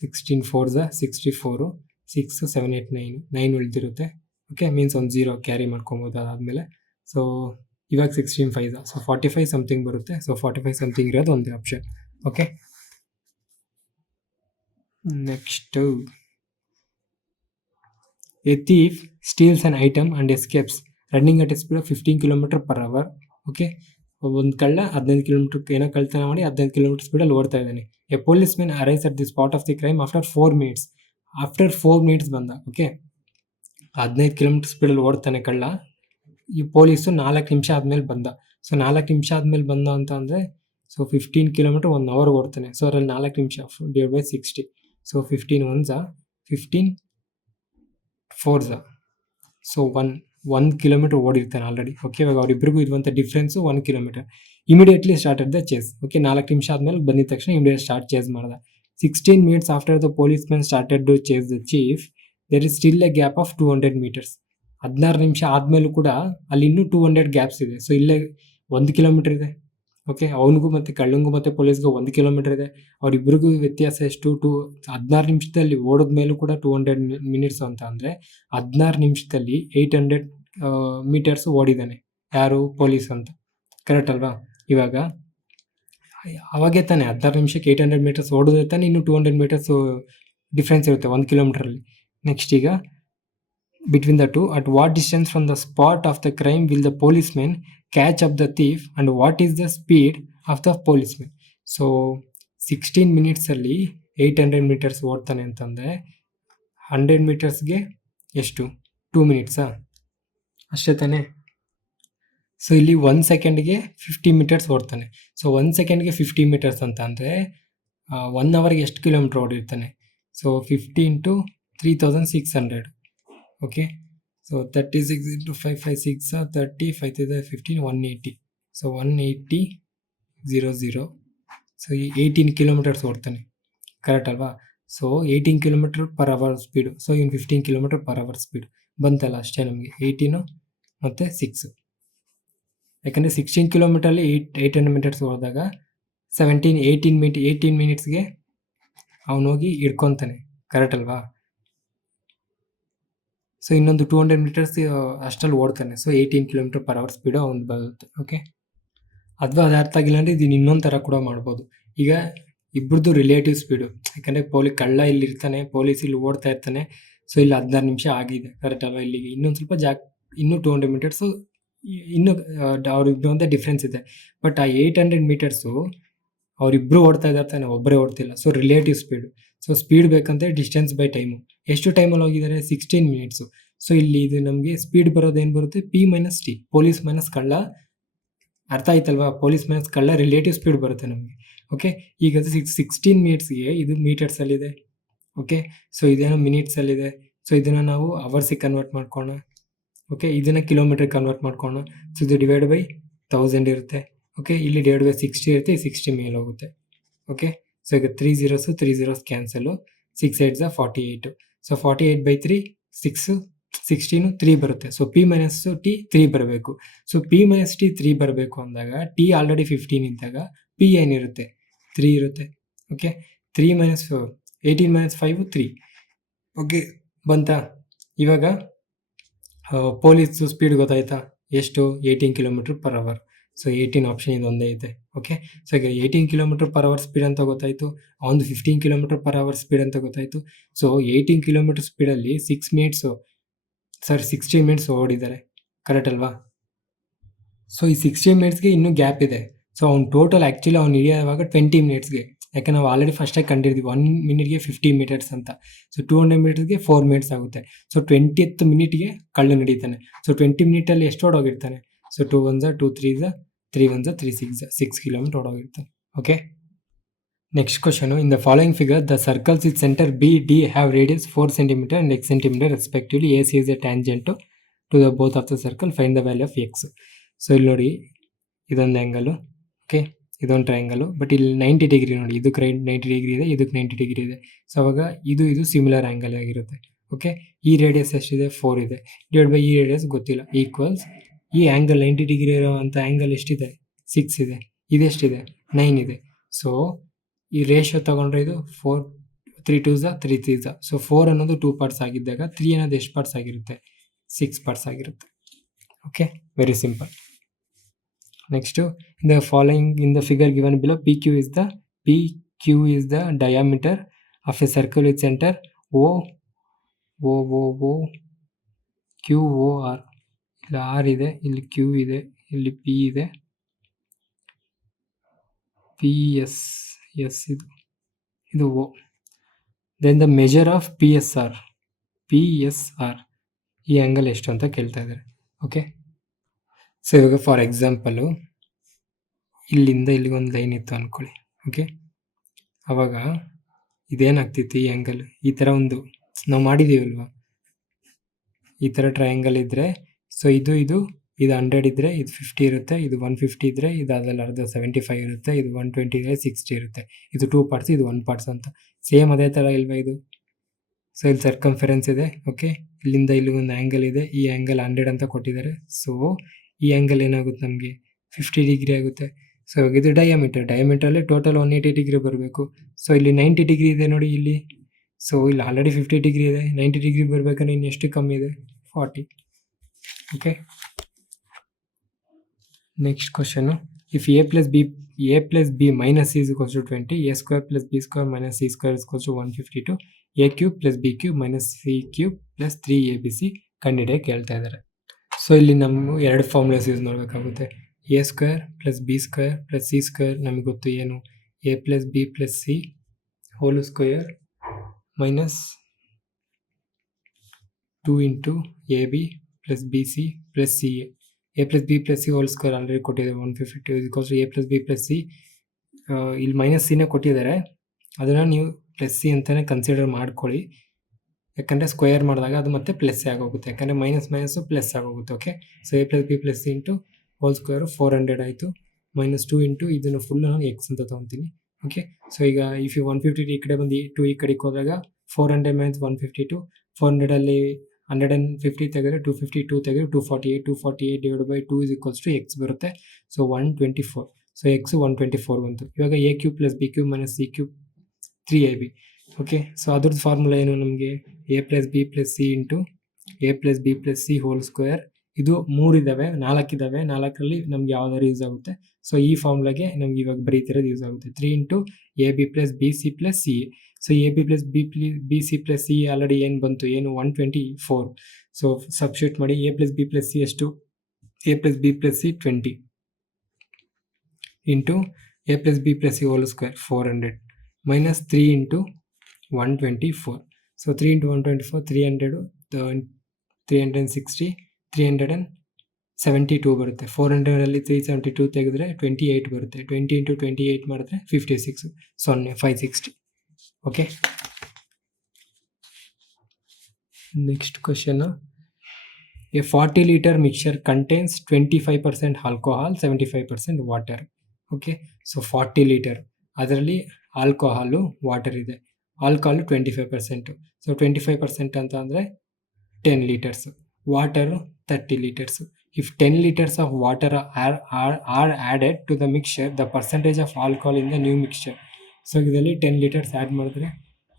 16 4s 64, 6 7 8 9 9 ಉಳಿದಿರುತ್ತೆ. ಓಕೆ, ಮೀನ್ಸ್ ಒಂದು 0 ಕ್ಯಾರಿ ಮಾಡ್ಕೊಬೋದು ಅದಾದಮೇಲೆ. ಸೊ ಇವಾಗ 16 5s, ಸೊ 45 ಸಮಥಿಂಗ್ ಬರುತ್ತೆ. ಸೊ 45 ಸಮಥಿಂಗ್ ಇರೋದು ಒಂದೇ option. Okay, next, A thief steels on item and escapes running at A speed of 15 km/h. Okay, ಒಂದು ಕಳ್ಳ 15 ಕಿಲೋಮೀಟರ್ ಏನೋ ಕಳ್ತನ ಮಾಡಿ 15 km ಸ್ಪೀಡಲ್ಲಿ ಓಡ್ತಾ ಇದ್ದಾನೆ. A police man arrives at the spot of the crime after 4 minutes. After 4 minutes ಬಂದ. Okay, 15 km ಸ್ಪೀಡಲ್ಲಿ ಓಡ್ತಾನೆ ಕಳ್ಳ. ಈ ಪೊಲೀಸು 4 ನಿಮಿಷ ಆದಮೇಲೆ ಬಂದ. ಸೊ 4 ನಿಮಿಷ ಆದಮೇಲೆ ಬಂದ ಅಂತ ಅಂದರೆ ಸೊ 15 km 1 hour ಓಡ್ತಾನೆ. ಸೊ ಅದರಲ್ಲಿ 4 ನಿಮಿಷ divide by 60. So 15 1s 15 4s. So 1 kilometer ಓಡಿರ್ತಾನೆ ಆಲ್ರೆಡಿ. ಓಕೆ, ಇವಾಗ ಅವರಿಬ್ಬರಿಗೂ ಇರುವಂಥ difference 1 kilometer. Immediately started the chase. Okay, 4 ನಿಮಿಷ ಆದಮೇಲೆ ಬಂದಿದ ತಕ್ಷಣ ಇಮಿಡಿಯೇಟ್ ಸ್ಟಾರ್ಟ್ ಚೇಸ್ ಮಾಡ್ದ. 16 minutes after the police man started to chase the chief, there is still a gap of 200 meters. 16 ನಿಮಿಷ ಆದಮೇಲೂ ಕೂಡ ಅಲ್ಲಿ ಇನ್ನೂ 200 ಗ್ಯಾಪ್ಸ್ ಇದೆ. ಸೊ ಇಲ್ಲೇ 1 kilometer ಇದೆ. ಓಕೆ, ಅವನಿಗೂ ಮತ್ತು ಕಳ್ಳಂಗೂ ಮತ್ತು ಪೊಲೀಸ್ಗೂ 1 kilometer ಇದೆ. ಅವರಿಬ್ಬರಿಗೂ ವ್ಯತ್ಯಾಸ ಎಷ್ಟು? 16 ನಿಮಿಷದಲ್ಲಿ ಓಡಿದ ಮೇಲೂ ಕೂಡ 200 minutes ಅಂತ ಅಂದರೆ 16 ನಿಮಿಷದಲ್ಲಿ 800 meters ಓಡಿದ್ದಾನೆ. ಯಾರು? ಪೊಲೀಸ್ ಅಂತ. ಕರೆಕ್ಟ್ ಅಲ್ವಾ? ಇವಾಗ ಅವಾಗೇ ತಾನೆ 16 ನಿಮಿಷಕ್ಕೆ 800 meters ಓಡಿದ್ರೆ ತಾನೆ ಇನ್ನು 200 meters ಡಿಫ್ರೆನ್ಸ್ ಇರುತ್ತೆ 1 kilometerಲ್ಲಿ. ನೆಕ್ಸ್ಟ್ ಈಗ between the two, at what distance from the spot of the crime will the policeman catch up the thief and what is the speed of the policeman? So 16 minutes ಅಲ್ಲಿ 800 meters ಓಡ್ತಾನೆ ಅಂತಂದರೆ 100 metersಗೆ ಎಷ್ಟು? 2 minutes ಅಷ್ಟೇ ತಾನೆ. So ಇಲ್ಲಿ 1 secondಗೆ 50 meters ಓಡ್ತಾನೆ. So 1 secondಗೆ 50 meters ಅಂತ ಅಂದರೆ 1 hourಗೆ ಎಷ್ಟು ಕಿಲೋಮೀಟರ್ ಓಡಿರ್ತಾನೆ? So 50 into 3600. Okay, so 36 into 5, 5 6 are 30, 5 3 are 15, 180. So 180 00. So ಈ 18 ಕಿಲೋಮೀಟರ್ಸ್ ಓಡ್ತಾನೆ, ಕರೆಕ್ಟ್ ಅಲ್ವಾ? So 18 kilometre per hour speed. So ಇನ್ನು 15 ಕಿಲೋಮೀಟರ್ ಪರ್ ಅವರ್ ಸ್ಪೀಡ್ ಬಂತಲ್ಲ, ಅಷ್ಟೇ ನಮಗೆ 18 ಮತ್ತು 6. ಯಾಕಂದರೆ 16 ಕಿಲೋಮೀಟ್ರಲ್ಲಿ 800 ಮೀಟರ್ಸ್ ಹೋದಾಗ 18 ಮಿನಿಟ್ಸ್ಗೆ ಅವನೋಗಿ ಹಿಡ್ಕೊತಾನೆ, ಕರೆಕ್ಟ್ ಅಲ್ವಾ? ಸೊ ಇನ್ನೊಂದು 200 ಮೀಟರ್ಸ್ ಅಷ್ಟರಲ್ಲಿ ಓಡ್ತಾನೆ. So 18 kilometre per hour speed ಅವ್ನು ಬರುತ್ತೆ. ಓಕೆ, ಅಥವಾ ಅದು ಅರ್ಥ ಆಗಿಲ್ಲ ಅಂದರೆ ಇದನ್ನು ಇನ್ನೊಂದು ಥರ ಕೂಡ ಮಾಡ್ಬೋದು. ಈಗ ಇಬ್ಬರದ್ದು ರಿಲೇಟಿವ್ ಸ್ಪೀಡು, ಯಾಕಂದರೆ ಕಳ್ಳ ಇಲ್ಲಿ ಇರ್ತಾನೆ, ಪೊಲೀಸ್ ಇಲ್ಲಿ ಓಡ್ತಾ ಇರ್ತಾನೆ. ಸೊ ಇಲ್ಲಿ 16 ನಿಮಿಷ ಆಗಿದೆ, ಕರೆಕ್ಟ್ ಅಲ್ವಾ? ಇಲ್ಲಿಗೆ ಇನ್ನೊಂದು ಸ್ವಲ್ಪ ಇನ್ನೂ 200 ಮೀಟರ್ಸು ಇನ್ನೂ ಅವ್ರಿಬ್ಬರು ಅಂತ ಡಿಫ್ರೆನ್ಸ್ ಇದೆ. ಬಟ್ ಆ 800 ಮೀಟರ್ಸು ಅವರಿಬ್ಬರು ಓಡ್ತಾ ಇದ್ದಾರೆ, ಒಬ್ಬರೇ ಓಡ್ತಿಲ್ಲ. So relative speed. So speed ಬೇಕಂದ್ರೆ ಡಿಸ್ಟೆನ್ಸ್ ಬೈ ಟೈಮು. ಎಷ್ಟು ಟೈಮಲ್ಲಿ ಹೋಗಿದ್ದಾರೆ? 16 ಮಿನಿಟ್ಸು. ಸೊ ಇಲ್ಲಿ ಇದು ನಮಗೆ ಸ್ಪೀಡ್ ಬರೋದೇನು ಬರುತ್ತೆ? P-T, ಪೊಲೀಸ್ ಮೈನಸ್ ಕಳ್ಳ. ಅರ್ಥ ಆಯ್ತಲ್ವಾ? ಪೊಲೀಸ್ ಮೈನಸ್ ಕಳ್ಳ ರಿಲೇಟಿವ್ ಸ್ಪೀಡ್ ಬರುತ್ತೆ ನಮಗೆ. ಓಕೆ, ಈಗ 16 ಮಿನಿಟ್ಸ್ಗೆ ಇದು ಮೀಟರ್ಸಲ್ಲಿದೆ. ಓಕೆ, ಸೊ ಇದೇನೋ ಮಿನಿಟ್ಸಲ್ಲಿದೆ. ಸೊ ಇದನ್ನು ನಾವು ಅವರ್ಸಿಗೆ ಕನ್ವರ್ಟ್ ಮಾಡ್ಕೊಳ್ಳೋಣ. ಓಕೆ, ಇದನ್ನು ಕಿಲೋಮೀಟ್ರಿಗೆ ಕನ್ವರ್ಟ್ ಮಾಡ್ಕೊಳ್ಳೋಣ. ಸೊ ಇದು ಡಿವೈಡ್ ಬೈ 1000 ಇರುತ್ತೆ. ಓಕೆ, ಇಲ್ಲಿ ಡಿವೈಡ್ ಬೈ 60 ಇರುತ್ತೆ, 60 ಮೇಲೆ ಹೋಗುತ್ತೆ. ಓಕೆ, ಸೊ ಈಗ 3 zeros ಕ್ಯಾನ್ಸಲು, 6 8s 48. ಸೊ 48/3 6 16 3 ಬರುತ್ತೆ. ಸೊ P-T 3 ಬರಬೇಕು. ಸೊ P-T 3 ಬರಬೇಕು ಅಂದಾಗ T ಆಲ್ರೆಡಿ 15 ಇದ್ದಾಗ P ಏನಿರುತ್ತೆ? 3 ಇರುತ್ತೆ. ಓಕೆ, 3 18 - 5 3. ಓಕೆ, ಬಂತಾ? ಇವಾಗ ಪೊಲೀಸು ಸ್ಪೀಡ್ ಗೊತ್ತಾಯ್ತಾ? ಎಷ್ಟು? 18 kilometre per hour. So 18 option ಇದೊಂದೇ ಇದೆ. ಓಕೆ, ಸೊ ಈಗ 18 ಕಿಲೋಮೀಟರ್ ಪರ್ ಅವರ್ ಸ್ಪೀಡ್ ಅಂತ ಗೊತ್ತಾಯಿತು. ಒಂದು 15 ಕಿಲೋಮೀಟರ್ ಪರ್ ಅವರ್ ಸ್ಪೀಡ್ ಅಂತ ಗೊತ್ತಾಯಿತು. ಸೊ 18 ಕಿಲೋಮೀಟರ್ ಸ್ಪೀಡಲ್ಲಿ 60 ಮಿನಿಟ್ಸ್ ಓಡಿದ್ದಾರೆ, ಕರೆಕ್ಟ್ ಅಲ್ವಾ? ಸೊ ಈ 60 ಮಿನಿಟ್ಸ್ಗೆ ಇನ್ನೂ ಗ್ಯಾಪ್ ಇದೆ. ಸೊ ಅವ್ನು ಟೋಟಲ್ ಆ್ಯಕ್ಚುಲಿ ಅವ್ನು ಹಿಡಿಯೋವಾಗ 20 ಮಿನಿಟ್ಸ್ಗೆ, ಯಾಕೆ ನಾವು ಆಲ್ರೆಡಿ ಫಸ್ಟಾಗಿ ಕಂಡಿದ್ದೀವಿ 1 ಮಿನಿಟ್ಗೆ 50 ಮೀಟರ್ಸ್ ಅಂತ. ಸೊ 200 ಮೀಟರ್ಸ್ಗೆ 4 ಮಿನಿಟ್ಸ್ ಆಗುತ್ತೆ. ಸೊ 20th ಮಿನಿಟ್ಗೆ ಕಳ್ಳು ನಡೀತಾನೆ. ಸೊ 20 ಮಿನಿಟಲ್ಲಿ ಎಷ್ಟು ಓಡೋಗಿರ್ತಾನೆ? So 2 1s 2 3s 3 1s 3 6 6 kilometre ಓಡೋಗಿರ್ತಾನೆ. Okay, next question. In the following figure the circles with centre B, D have radius 4 cm and x cm respectively. AC is a tangent to the both of the circle. Find the value of x. So ಇಲ್ಲಿ ನೋಡಿ, ಇದೊಂದು angle. Okay, ಇದೊಂದು ಟ್ರಯಾಂಗಲು. But ಇಲ್ಲಿ 90 degree ನೋಡಿ, ಇದಕ್ಕೆ 90 degree ಇದೆ, ಇದಕ್ಕೆ 90 degree ಇದೆ. ಸೊ ಅವಾಗ ಇದು ಸಿಮಿಲರ್ ಆ್ಯಂಗಲ್ ಆಗಿರುತ್ತೆ. ಓಕೆ, ಈ ರೇಡಿಯಸ್ ಎಷ್ಟಿದೆ? 4 ಇದೆ. ಡಿವೈಡ್ ಬೈ ಈ ರೇಡಿಯಸ್ ಗೊತ್ತಿಲ್ಲ, ಈಕ್ವಲ್ಸ್ ಈ ಆ್ಯಂಗಲ್ 90 ಡಿಗ್ರಿ ಇರೋವಂಥ ಆ್ಯಂಗಲ್ ಎಷ್ಟಿದೆ? 6 ಇದೆ. ಇದೆಷ್ಟಿದೆ? 9 ಇದೆ. ಸೊ ಈ ರೇಷಿಯೋ ತೊಗೊಂಡ್ರೆ ಇದು 4 3 2s 3 3s. ಸೊ 4 ಅನ್ನೋದು 2 ಪಾರ್ಟ್ಸ್ ಆಗಿದ್ದಾಗ 3 ಅನ್ನೋದು ಎಷ್ಟು ಪಾರ್ಟ್ಸ್ ಆಗಿರುತ್ತೆ? 6 ಪಾರ್ಟ್ಸ್ ಆಗಿರುತ್ತೆ. Okay, very simple. Next, in the figure given below, PQ is the diameter of a circle with center QOR. ಇಲ್ಲಿ R ಇದೆ, ಇಲ್ಲಿ Q ಇದೆ, ಇಲ್ಲಿ P ಇದೆ, PS ಇದು O. Then the measure of PSR ಈ ಆ್ಯಂಗಲ್ ಎಷ್ಟು ಅಂತ ಕೇಳ್ತಾ ಇದ್ದಾರೆ. ಓಕೆ, ಸೊ ಇವಾಗ ಫಾರ್ ಎಕ್ಸಾಂಪಲು ಇಲ್ಲಿಂದ ಇಲ್ಲಿಗೆ ಒಂದು ಲೈನ್ ಇತ್ತು ಅಂದ್ಕೊಳ್ಳಿ. ಓಕೆ, ಆವಾಗ ಇದೇನಾಗ್ತಿತ್ತು? ಈ ಆ್ಯಂಗಲ್ ಈ ಥರ ಒಂದು ನಾವು ಮಾಡಿದ್ದೀವಲ್ವ, ಈ ಥರ ಟ್ರಯಾಂಗಲ್ ಇದ್ದರೆ, ಸೊ ಇದು 100 ಇದ್ದರೆ ಇದು 50 ಇರುತ್ತೆ, ಇದು 150 ಇದ್ದರೆ ಇದು ಅದರಲ್ಲಿ ಅರ್ಧ 75 ಇರುತ್ತೆ, ಇದು 120 ಇದ್ದರೆ 60 ಇರುತ್ತೆ. ಇದು 2 ಪಾರ್ಟ್ಸ್, ಇದು 1 ಪಾರ್ಟ್ಸ್ ಅಂತ. ಸೇಮ್ ಅದೇ ಥರ ಇಲ್ವಾ ಇದು? ಸೊ ಇಲ್ಲಿ ಸರ್ಕಂಫರೆನ್ಸ್ ಇದೆ. ಓಕೆ, ಇಲ್ಲಿಂದ ಇಲ್ಲಿ ಒಂದು ಆ್ಯಂಗಲ್ ಇದೆ, ಈ ಆ್ಯಂಗಲ್ 100 ಅಂತ ಕೊಟ್ಟಿದ್ದಾರೆ. ಸೊ ಈ ಆ್ಯಂಗಲ್ ಏನಾಗುತ್ತೆ? ನಮಗೆ 50 ಡಿಗ್ರಿ ಆಗುತ್ತೆ. ಸೊ ಇದು ಡಯಾಮೀಟ್ರಲ್ಲಿ ಟೋಟಲ್ 180 ಡಿಗ್ರಿ ಬರಬೇಕು. ಸೊ ಇಲ್ಲಿ 90 ಡಿಗ್ರಿ ಇದೆ ನೋಡಿ ಇಲ್ಲಿ. ಸೊ ಇಲ್ಲಿ ಆಲ್ರೆಡಿ 50 ಡಿಗ್ರಿ ಇದೆ, 90 ಡಿಗ್ರಿ ಬರಬೇಕಂದ್ರೆ ಇನ್ನು ಎಷ್ಟು ಕಮ್ಮಿ ಇದೆ? 40. Okay, next question. If A plus B minus C is equals to 20, A square plus B square minus C square is equals to 152, A cube plus B cube minus C cube plus 3ABC ಕಂಡುಹಿಡಿಯಕ್ಕೆ ಹೇಳ್ತಾ ಇದ್ದಾರೆ. So ಇಲ್ಲಿ ನಮ್ಮ 2 formulas use ಮಾಡಬೇಕಾಗುತ್ತೆ. A square plus B square plus C square ನಮಗೆ ಗೊತ್ತು ಏನು? A plus B plus C hole square minus 2 into AB plus BC plus CA. A plus B plus C whole square already ಕೊಟ್ಟಿದ್ದಾರೆ 152 is A plus B plus C. ಇಲ್ಲಿ minus ಸಿನೇ ಕೊಟ್ಟಿದ್ದಾರೆ, ಅದನ್ನು ನೀವು plus C ಅಂತಲೇ consider ಮಾಡ್ಕೊಳ್ಳಿ. ಯಾಕಂದರೆ square ಮಾಡಿದಾಗ ಅದು ಮತ್ತೆ ಪ್ಲಸ್ ಆಗೋಗುತ್ತೆ, ಯಾಕಂದರೆ ಮೈನಸ್ ಮೈನಸ್ಸು ಪ್ಲಸ್ ಆಗೋಗುತ್ತೆ. Okay, so A plus B plus C into hole square 400 ಆಯಿತು. -2 ಇಂಟು ಇದನ್ನು ಫುಲ್ ನಾನು ಎಕ್ಸ್ ಅಂತ ತೊಗೊತೀನಿ. ಓಕೆ, ಸೊ ಈಗ ಇಫ್ ಯು 150 ಈ ಕಡೆ ಬಂದು 2 ಈ ಕಡೆಗೆ ಹೋದಾಗ 400 ಮೈನಸ್ 152, 400ಅಲ್ಲಿ 150 ತೆಗೆದ್ರೆ 252 ತೆಗೆದ್ರೆ 248, 248 divide by 2 is equals to X ಬರುತ್ತೆ. ಸೊ 124, ಸೊ ಎಕ್ಸ್ 124 ಬಂತು. ಇವಾಗ A cube plus B cube minus C cube 3ab. Okay, so ಅದ್ರದ್ದು ಫಾರ್ಮುಲಾ ಏನು ನಮಗೆ? A plus B plus C into A plus B plus C whole square. ಇದು 3 ಇದ್ದಾವೆ, 4 ಇದ್ದಾವೆ, 4ರಲ್ಲಿ ನಮ್ಗೆ ಯಾವ್ದಾದ್ರು ಯೂಸ್ ಆಗುತ್ತೆ. ಸೊ ಈ ಫಾರ್ಮುಲಾಗೆ ನಮ್ಗೆ ಇವಾಗ ಬರೀತಿರೋದು ಯೂಸ್ ಆಗುತ್ತೆ. 3 into a b plus b c plus c a. So a b plus b c plus c already ಏನು ಬಂತು, ಏನು 124. ಸೊ ಸಬ್ಸ್ಟಿಟ್ಯೂಟ್ ಮಾಡಿ. A plus B plus c ಎಷ್ಟು? A plus B plus c 20 into A plus B plus C whole square 400 minus 3 into 124. ಸೊ 3 into 124 300, 360, 372 ಬರುತ್ತೆ. 400ಅಲ್ಲಿ 372 ತೆಗೆದ್ರೆ 28 ಬರುತ್ತೆ. 20 ಇಂಟು 28 ಮಾಡಿದ್ರೆ 56, 560. Okay, next question. A 40 litre mixture contains 25% alcohol, 75% water. Okay, so 40 litre, ಅದರಲ್ಲಿ alcohol water ಇದೆ. Alcohol 25%. So 25% ಅಂತ ಅಂದರೆ 10 litres, water 30 litres. If 10 litres of water are added to the mixture, the percentage of alcohol in the new mixture. So ಇದರಲ್ಲಿ 10 litres add ಮಾಡಿದ್ರೆ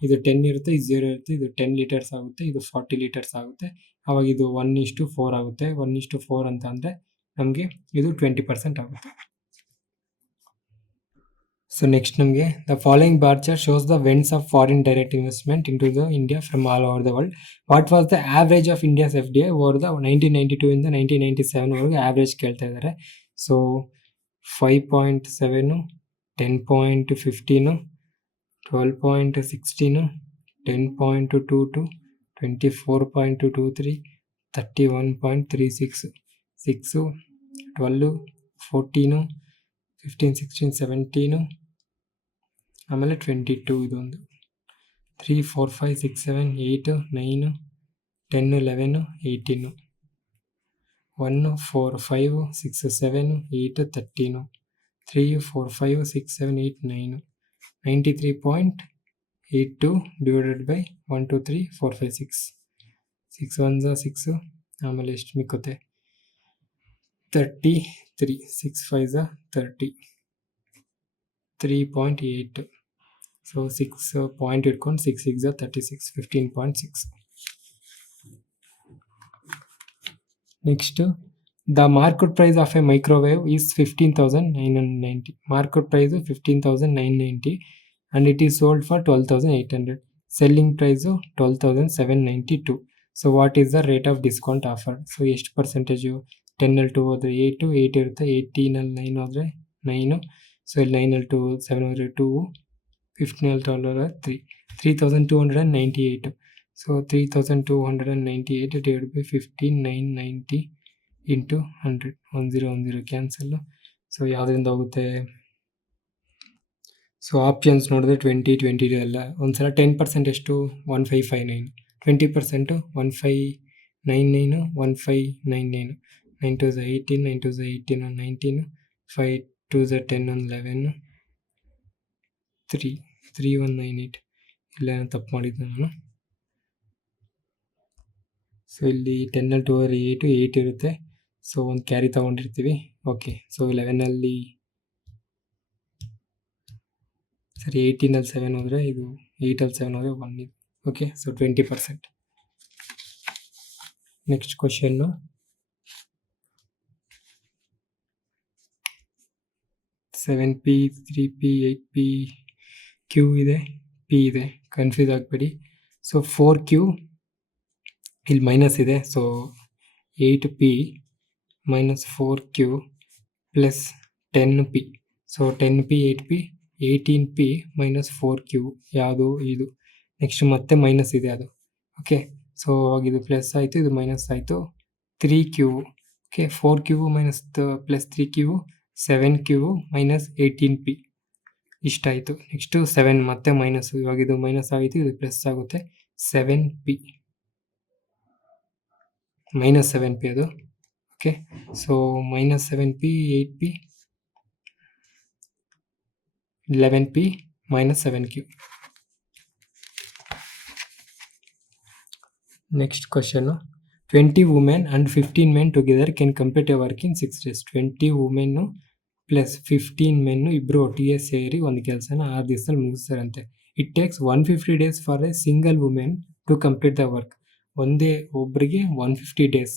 ಇದು 10 ಇರುತ್ತೆ, ಇದು 0 ಇರುತ್ತೆ, ಇದು 10 ಲೀಟರ್ಸ್ ಆಗುತ್ತೆ, ಇದು 40 ಲೀಟರ್ಸ್ ಆಗುತ್ತೆ. ಆವಾಗ ಇದು 1:4 ಆಗುತ್ತೆ. 1:4 ಅಂತ ಅಂದರೆ ನಮಗೆ ಇದು 20% ಆಗುತ್ತೆ. ಸೊ ನೆಕ್ಸ್ಟ್ ನಮಗೆ the following bar chart shows the trends of foreign direct investment in to the India from all over the world. What was the average of India's FDI over the 1992 ಇಂದ 1997ವರೆಗೂ average ಕೇಳ್ತಾ ಇದ್ದಾರೆ. So 5.7, 10.15, 12.16, 10.22, 24.23, 31.36, 6, 12, 14, 15, 16, 17, ಆಮೇಲೆ 22, ಇದೊಂದು 3, 4, 5, 6, 7, 8, 9, 10, 11, 18, 1, 4, 5, 6, 7, 8, 13, 3, 4, 5, 6, 7, 8, 9, 93.82 divided by 1, 2, 3, 4, 5, 6, 6 1 6, ಆಮೇಲೆ ಎಷ್ಟು ಮಿಕ್ಕುತ್ತೆ 33, 6 5 30, 3.8. So 6 point ಇಟ್ಕೊಂಡು 6 6 36, 15.6. Next, the market price of a microwave is 15,990. Market price 15,990 and it is sold for 12,800. Selling price 12,792. So what is the rate of discount offer? So ಎಷ್ಟು percentage? 10ಅಲ್ಲಿ 2 ಹೋದರೆ 8 ಇರುತ್ತೆ, 18ಅಲ್ಲಿ 9 ಹೋದರೆ 9. So ಇಲ್ಲಿ 9ಅಲ್ಲಿ 2, 7 ಹೋದರೆ 2, 15ಅಲ್ಲಿ 12 ಹೋದರೆ 3, 3,298. So 3,298 divide by 15,990 into 100, 1010 cancel. So ಯಾವುದರಿಂದ ಹೋಗುತ್ತೆ? ಸೊ ಆಪ್ಷನ್ಸ್ ನೋಡಿದ್ರೆ 20, 22 ಎಲ್ಲ. ಒಂದ್ಸಲ 10% ಎಷ್ಟು? 1559. 20% 1599, 1599. 9 2 18, 9 2 18 19, 5 2 10 11, 3 3198. ಇಲ್ಲೇನೋ ತಪ್ಪು ಮಾಡಿದ್ದೆ ನಾನು. ಸೊ ಇಲ್ಲಿ 10ಅಲ್ಲಿ 2 ಹೋದರೆ 8 ಇರುತ್ತೆ. ಸೊ ಒಂದು ಕ್ಯಾರಿ ತೊಗೊಂಡಿರ್ತೀವಿ. ಓಕೆ, ಸೊ 11ಅಲ್ಲಿ 18ಅಲ್ಲಿ 7 ಹೋದರೆ ಇದು 8ಅಲ್ಲಿ 7 ಹೋದರೆ 1 ಇದು. Okay, so 20%. Next question, 7P, 3P, 8P, Q ಇದೆ, P ಇದೆ, ಕನ್ಫ್ಯೂಸ್ ಆಗಬೇಡಿ. ಸೊ 4Q ಇಲ್ಲಿ ಮೈನಸ್ ಇದೆ. So 8P minus 4Q plus 10P. So 10P, 8P, 18P minus 4Q. ಯಾವುದು? ಇದು. ನೆಕ್ಸ್ಟ್ ಮತ್ತೆ ಮೈನಸ್ ಇದೆ ಅದು. ಓಕೆ, ಸೊ ಇದು ಪ್ಲಸ್ ಆಯಿತು, ಇದು ಮೈನಸ್ ಆಯಿತು. 3Q. Okay, 4Q minus plus 3Q, 7Q minus 18P ಇಷ್ಟಾಯಿತು. ನೆಕ್ಸ್ಟು 7 ಮತ್ತೆ ಮೈನಸ್ಸು. ಇವಾಗ ಇದು ಮೈನಸ್ ಆಗಿತ್ತು, ಇದು ಪ್ಲಸ್ ಆಗುತ್ತೆ. 7p minus 7p ಅದು. Okay, so minus 7p 8p 11p minus 7q. Next question, 20 women and 15 men together can complete a work in 6 days. 20 women plus 15 men ಇಬ್ಬರು ಒಟ್ಟಿಗೆ ಸೇರಿ ಒಂದು ಕೆಲಸನ 6 ದಿವಸದಲ್ಲಿ ಮುಗಿಸ್ತಾರಂತೆ. It takes 150 days for a single women to complete the work. ಒಂದೇ ಒಬ್ಬರಿಗೆ 150 days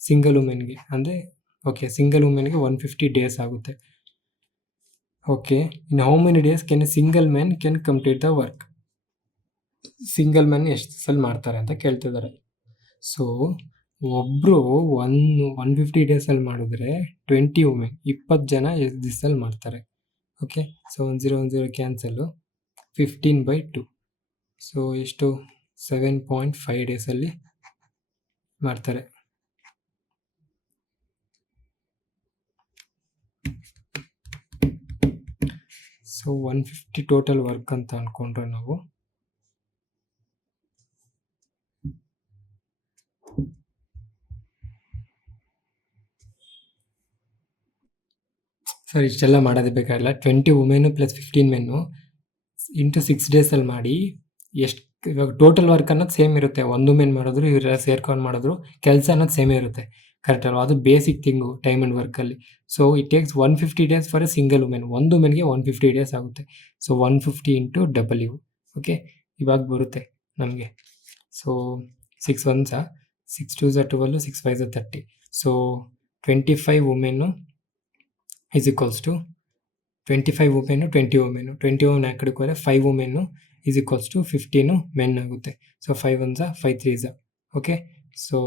single ವುಮೆನ್ಗೆ, ಅಂದರೆ ಓಕೆ ಸಿಂಗಲ್ ವುಮೆನ್ಗೆ 150 ಡೇಸ್ ಆಗುತ್ತೆ. Okay, in how many days can a single man can complete the work? Single man ಎಷ್ಟು ಸಲ ಮಾಡ್ತಾರೆ ಅಂತ ಕೇಳ್ತಿದ್ದಾರೆ. ಸೊ ಒಬ್ಬರು 150 ಡೇಸಲ್ಲಿ ಮಾಡಿದ್ರೆ 20 ವುಮೆನ್ 20 ಜನ ಎಷ್ಟು ದಿವಸದಲ್ಲಿ ಮಾಡ್ತಾರೆ. ಓಕೆ, ಸೊ 1010 ಕ್ಯಾನ್ಸಲ್ಲು, 15/2, ಸೊ ಎಷ್ಟು 7.5 ಡೇಸಲ್ಲಿ ಮಾಡ್ತಾರೆ. ಸೊ 150 ಟೋಟಲ್ ವರ್ಕ್ ಅಂತ ಅಂದ್ಕೊಂಡ್ರೆ ನಾವು ಸರ್ ಇಷ್ಟೆಲ್ಲ ಮಾಡೋದೇ ಬೇಕಾಗಿಲ್ಲ. 20 ವುಮೆನು ಪ್ಲಸ್ 15 ಮೆನ್ನು ಇಂಟು 6 ಡೇಸಲ್ಲಿ ಮಾಡಿ ಎಷ್ಟು, ಇವಾಗ ಟೋಟಲ್ ವರ್ಕ್ ಅನ್ನೋದು ಸೇಮ್ ಇರುತ್ತೆ. ಒಂದು ವುಮೆನ್ ಮಾಡಿದ್ರು ಇವರೆಲ್ಲ ಸೇರ್ಕೊಂಡು ಮಾಡಿದ್ರು ಕೆಲಸ ಅನ್ನೋದು ಸೇಮೇ ಇರುತ್ತೆ, ಕರೆಕ್ಟ್ ಅಲ್ವಾ? ಅದು ಬೇಸಿಕ್ ಥಿಂಗು ಟೈಮ್ ಆ್ಯಂಡ್ ವರ್ಕಲ್ಲಿ. So it takes 150 days for a single women. ಒಂದು ವುಮೆನ್ಗೆ 150 ಡೇಸ್ ಆಗುತ್ತೆ. So 150 into W. ಓಕೆ, ಇವಾಗ ಬರುತ್ತೆ ನಮಗೆ. So 6 1s 6 2s 12, 6 5s 30. So 25 women is equals to 25 women 20 women 20 women ಆ ಕಡೆಗೆ ಹೋದರೆ 5 women is equals to 15 men ಆಗುತ್ತೆ. So 5 1s 5 3s. Okay, so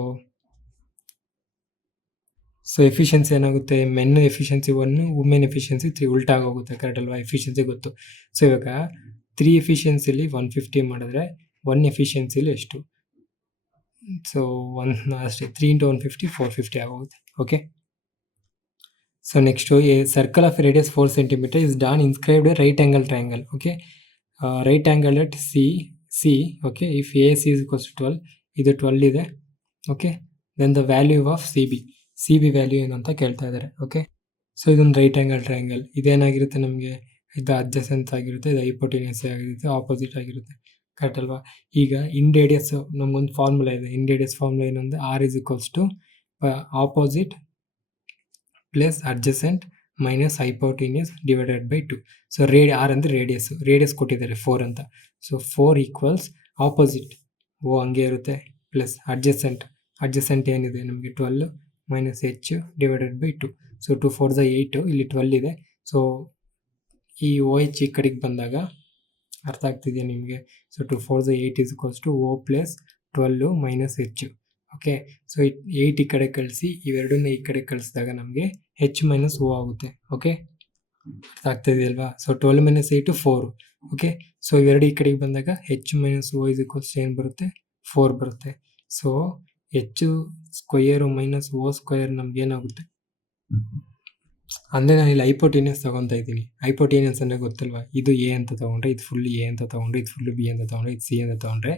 efficiency ಏನಾಗುತ್ತೆ? ಮೆನ್ ಎಫಿಷಿಯನ್ಸಿ 1, ವುಮೆನ್ ಎಫಿಷಿಯನ್ಸಿ 3, ಉಲ್ಟಾಗೋಗುತ್ತೆ, correct ಅಲ್ವಾ? ಎಫಿಷಿಯನ್ಸಿ ಗೊತ್ತು. ಸೊ ಇವಾಗ 3 ಎಫಿಷಿಯನ್ಸಿಲಿ 150 ಮಾಡಿದ್ರೆ 1 ಎಫಿಷಿಯನ್ಸಿಲಿ ಎಷ್ಟು? ಸೊ 1 ಅಷ್ಟೇ, 3 × 150 450 ಆಗೋಗುತ್ತೆ. Okay, so next a circle of radius 4 cm is done inscribed a right angle triangle. Okay, right angle at C. Okay, if AC is equals to 12, ಇದು 12 ಇದೆ. Okay, then the value of C B value ಏನು ಅಂತ ಕೇಳ್ತಾ ಇದ್ದಾರೆ. Okay, so ಇದೊಂದು right angle triangle. ಇದೇನಾಗಿರುತ್ತೆ ನಮಗೆ? ಇದು ಅಡ್ಜಸೆನ್ಸ್ ಆಗಿರುತ್ತೆ, ಇದು ಹೈಪೋಟೆನ್ಯೂಸ್ ಆಗಿರುತ್ತೆ, ಆಪೋಸಿಟ್ ಆಗಿರುತ್ತೆ, ಕರೆಕ್ಟ್ ಅಲ್ವಾ? ಈಗ ಇನ್ ರೇಡಿಯಸ್ ನಮಗೊಂದು ಫಾರ್ಮುಲಾ ಇದೆ. ಇನ್ ರೇಡಿಯಸ್ ಫಾರ್ಮುಲಾ ಏನಂದರೆ R is equals to opposite plus adjacent minus hypotenuse divided by 2. So R ಅಂದರೆ ರೇಡಿಯಸ್ ಕೊಟ್ಟಿದ್ದಾರೆ 4 ಅಂತ. ಸೊ 4 ಈಕ್ವಲ್ಸ್ ಆಪೋಸಿಟ್ ಹಂಗೆ ಇರುತ್ತೆ ಪ್ಲಸ್ ಅಡ್ಜಸೆಂಟ್ ಏನಿದೆ ನಮಗೆ 12 minus H divided by 2. So 2 4s 8, ಇಲ್ಲಿ 12 ಇದೆ. ಸೊ ಈ OH ಈ ಕಡೆಗೆ ಬಂದಾಗ ಅರ್ಥ ಆಗ್ತಿದೆಯಾ ನಿಮಗೆ? So 2 4s 8 is equals to O plus 12 minus H. Okay, so 8 ಈ ಕಡೆ ಕಳಿಸಿ, ಇವೆರಡನ್ನ ಈ ಕಡೆ ಕಳಿಸಿದಾಗ ನಮಗೆ H ಮೈನಸ್ O ಆಗುತ್ತೆ. ಓಕೆ, ಅರ್ಥ ಆಗ್ತಾಯಿದೆಯಲ್ವಾ? So 12 minus 8 4. ಓಕೆ, ಸೊ ಇವೆರಡು ಈ ಕಡೆಗೆ ಬಂದಾಗ H minus O is equals to ಏನು ಬರುತ್ತೆ? 4 ಬರುತ್ತೆ. So H square minus O square ನಮ್ಗೆ ಏನಾಗುತ್ತೆ ಅಂದರೆ ನಾನು ಇಲ್ಲಿ ಹೈಪೋಟೆನ್ಯೂಸ್ ತೊಗೊತಾ ಇದ್ದೀನಿ. ಹೈಪೋಟೆನ್ಯೂಸ್ ಅಂದರೆ ಗೊತ್ತಲ್ವಾ? ಇದು A ಅಂತ ತೊಗೊಂಡ್ರೆ, ಇದು ಫುಲ್ A ಅಂತ ತೊಗೊಂಡ್ರೆ, ಇದು ಫುಲ್ B ಅಂತ ತೊಗೊಂಡ್ರೆ, ಇದು C ಅಂತ ತೊಗೊಂಡ್ರೆ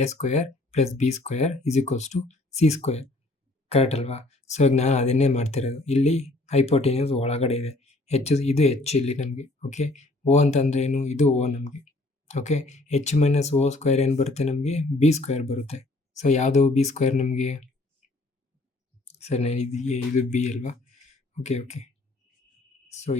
A square plus B square is equals to C square, correct ಅಲ್ವಾ? ಸೊ ಈಗ ನಾನು ಅದನ್ನೇ ಮಾಡ್ತಿರೋದು. ಇಲ್ಲಿ ಹೈಪೋಟೆನ್ಯೂಸ್ ಒಳಗಡೆ ಇದೆ, ಇದು H ಇಲ್ಲಿ ನಮಗೆ. ಓಕೆ, O ಅಂತಂದರೆ ಏನು? ಇದು O ನಮಗೆ. Okay, H minus O square ಏನು ಬರುತ್ತೆ ನಮಗೆ? B ಸ್ಕ್ವಯರ್ ಬರುತ್ತೆ. ಸೊ ಯಾವುದು B ಸ್ಕ್ವಯರ್ ನಮಗೆ? ಸರ್ ಇದು B ಅಲ್ವಾ? ಓಕೆ, ಸೊ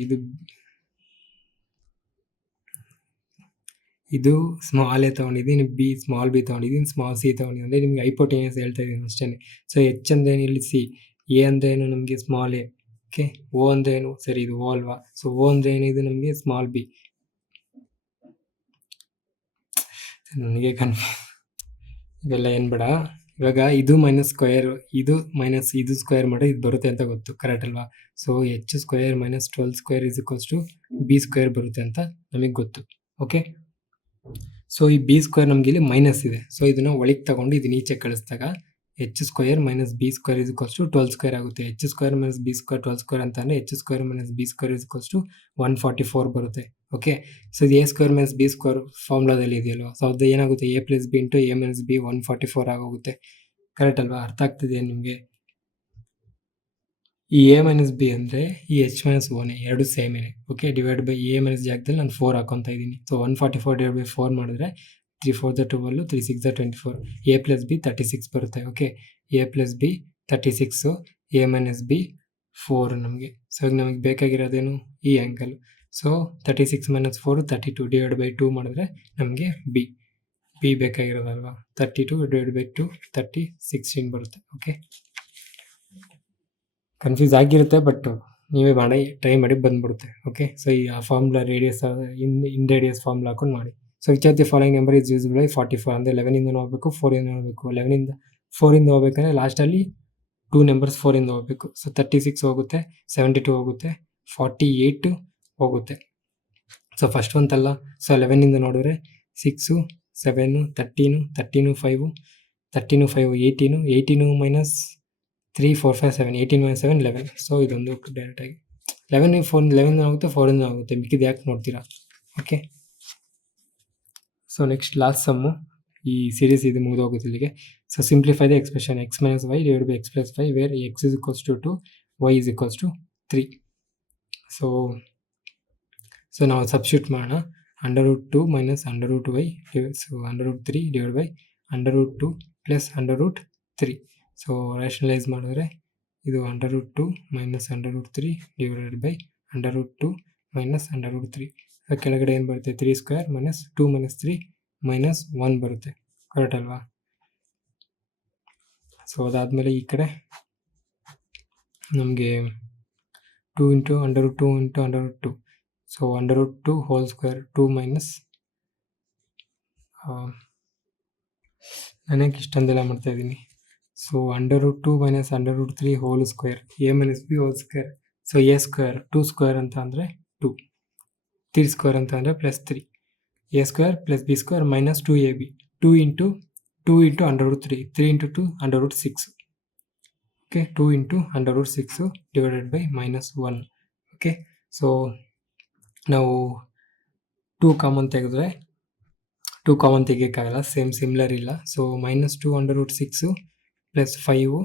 ಇದು ಸ್ಮಾಲ್ ಎ ತೊಗೊಂಡಿದ್ದೀನಿ, ಸ್ಮಾಲ್ ಬಿ ತೊಗೊಂಡಿದ್ದೀನಿ, ಸ್ಮಾಲ್ ಸಿ ತೊಗೊಂಡಿದ್ದೀನಿ. ಅಂದರೆ ನಿಮಗೆ ಹೈಪೋಟೆನ್ಯೂಸ್ ಹೇಳ್ತಾ ಇದ್ದೀನಿ ಅಷ್ಟೇ. ಸೊ H ಅಂದ್ರೇನು ಇಲ್ಲಿ C, A ಅಂದ್ರೇನು ನಮಗೆ ಸ್ಮಾಲ್ ಎ. ಓಕೆ, O ಅಂದ್ರೇನು? ಸರಿ ಇದು O ಅಲ್ವಾ? ಸೊ O ಅಂದ್ರೆ ಏನಿದೆ ನಮಗೆ? Small B. ನನಗೆ ಇವೆಲ್ಲ ಏನು ಬೇಡ. ಇವಾಗ ಇದು ಮೈನಸ್ ಸ್ಕ್ವಯರ್, ಇದು ಮೈನಸ್ ಇದು ಸ್ಕ್ವಯರ್ ಮಾಡಿ ಇದು ಬರುತ್ತೆ ಅಂತ ಗೊತ್ತು, ಕರೆಕ್ಟ್ ಅಲ್ವಾ? So H square minus 12 square is equals to B square ಬರುತ್ತೆ ಅಂತ ನಮಗೆ ಗೊತ್ತು. ಓಕೆ, ಸೊ ಈ B ಸ್ಕ್ವಯರ್ ನಮಗೆ ಇಲ್ಲಿ ಮೈನಸ್ ಇದೆ. ಸೊ ಇದನ್ನು ಒಳಗೆ ತಗೊಂಡು ಇದನ್ನ ಈಚೆ ಕಳಿಸಿದಾಗ H square minus B square is equals to 12 square ಆಗುತ್ತೆ. H square minus B square 12 square ಅಂತ ಅಂದರೆ H square minus B square is equals to 144 ಬರುತ್ತೆ. ಓಕೆ, ಸೊ ಇದು A square minus B square ಫಾರ್ಮುಲಾದಲ್ಲಿ ಇದೆಯಲ್ವಾ, ಸೊ ಅದು ಏನಾಗುತ್ತೆ A plus B into A minus B 144 ಆಗೋಗುತ್ತೆ. ಕರೆಕ್ಟ್ ಅಲ್ವಾ? ಅರ್ಥ ಆಗ್ತಿದೆ ನಿಮಗೆ? ಈ ಎ ಮೈನಸ್ ಬಿ ಅಂದರೆ ಈ ಎಚ್ ಮೈನಸ್ ಒನ್ ಎರಡು ಸೇಮೇನೆ. Okay, divide by A minus ಜಾಗದಲ್ಲಿ ನಾನು 4 ಹಾಕೊತಾ ಇದ್ದೀನಿ. ಸೊ 144 ಡಿವೈಡ್ ಬೈ 4 ಮಾಡಿದ್ರೆ 3 4 the 12, 3 6 the 24, A plus B 36 ಬರುತ್ತೆ. Okay, A plus B 36, A minus B 4 ನಮಗೆ. ಸೊ ಈಗ ನಮಗೆ ಬೇಕಾಗಿರೋದೇನು ಈ angle. So 36 minus 4 32 divide by 2 ಮಾಡಿದ್ರೆ ನಮಗೆ ಬಿ ಬೇಕಾಗಿರೋದಲ್ವಾ. 32 ಡಿವೈಡ್ ಬೈ 2 30 16 ಬರುತ್ತೆ. ಓಕೆ, ಕನ್ಫ್ಯೂಸ್ ಆಗಿರುತ್ತೆ, ಬಟ್ ನೀವೇ ಮಾಡಿ ಟ್ರೈ ಮಾಡಿ ಬಂದ್ಬಿಡುತ್ತೆ. ಓಕೆ, ಸೊ ಈ ಫಾರ್ಮುಲಾ ರೇಡಿಯಸ್ ಇನ್ ರೇಡಿಯಸ್ ಫಾರ್ಮುಲಾ ಹಾಕೊಂಡು ಮಾಡಿ. So which of the following number is used by 44 ಅಂದರೆ 11 ಹೋಗಬೇಕು, 4 ಹೋಗಬೇಕು. 4 ಹೋಗ್ಬೇಕಂದ್ರೆ ಲಾಸ್ಟಲ್ಲಿ 2 ನಂಬರ್ಸ್ 4 ಹೋಗಬೇಕು. ಸೊ 36 ಹೋಗುತ್ತೆ, 72 ಹೋಗುತ್ತೆ, 48 ಹೋಗುತ್ತೆ. ಸೊ ಫಸ್ಟ್ ಒಂತಲ್ಲ, ಸೊ 11 ನೋಡಿದ್ರೆ 6 7 13 13 5 13 5 18 ಮೈನಸ್ 3 4 5 7 18 ಮೈನಸ್ 7 11. ಸೊ ಇದೊಂದು ಡೈರೆಕ್ಟಾಗಿ 11 ಆಗುತ್ತೆ, 4 ಆಗುತ್ತೆ, ಮಿಕ್ಕಿದ್ದು ಯಾಕೆ ನೋಡ್ತೀರಾ? Okay, so next last sum ಈ ಸೀರೀಸ್ ಇದು ಮುಗಿದೋಗುತ್ತೆ ಇಲ್ಲಿಗೆ. So simplify the expression x minus y divide by x plus y where x is equals to 2 y is equals to 3. So ನಾವು ಸಬ್ಸ್ಟಿಟ್ಯೂಟ್ ಮಾಡೋಣ. √2 minus √y, so √3 divide by √2 plus √3. So rationalise ಮಾಡಿದ್ರೆ ಇದು √2 minus √3 divided by √2 minus √3. So ಕೆಳಗಡೆ ಏನು ಬರುತ್ತೆ 3 square minus 2 minus 3 minus 1 ಬರುತ್ತೆ. Correct ಅಲ್ವಾ? So ಅದಾದಮೇಲೆ ಈ ಕಡೆ ನಮಗೆ 2 into √2 into √2. So √2 whole square 2 minus ನನಗೆ ಇಷ್ಟೊಂದೆಲ್ಲ ಮಾಡ್ತಾ ಇದ್ದೀನಿ. So √2 minus √3 whole square a minus b whole square. So A square 2 square ಅಂತ ಅಂದರೆ 2, 3 ಸ್ಕ್ವೇರ್ ಅಂತ ಅಂದರೆ plus 3, A square plus b square minus 2ab, 2 into √3, 3 into 2 √6. Okay, 2 into √6 divided by minus 1. Okay, so ನಾವು 2 common ತೆಗೆದ್ರೆ 2 common ತೆಗಿಯೋಕ್ಕಾಗಲ್ಲ, similar ಇಲ್ಲ. So minus 2 √6 plus 5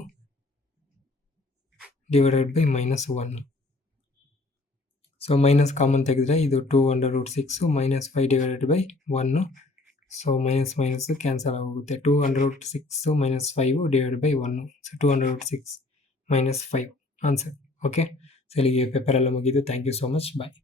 divided by minus 1. So minus common ತೆಗೆದ್ರೆ ಇದು 2 √6 minus 5 divided by 1. So minus cancel ಆಗೋಗುತ್ತೆ. 2 √6 minus 5 divided by 1. So 2 √6 minus 5 answer. Okay, so ಇಲ್ಲಿಗೆ ಪೇಪರೆಲ್ಲ ಮುಗಿದು. Thank you so much. Bye.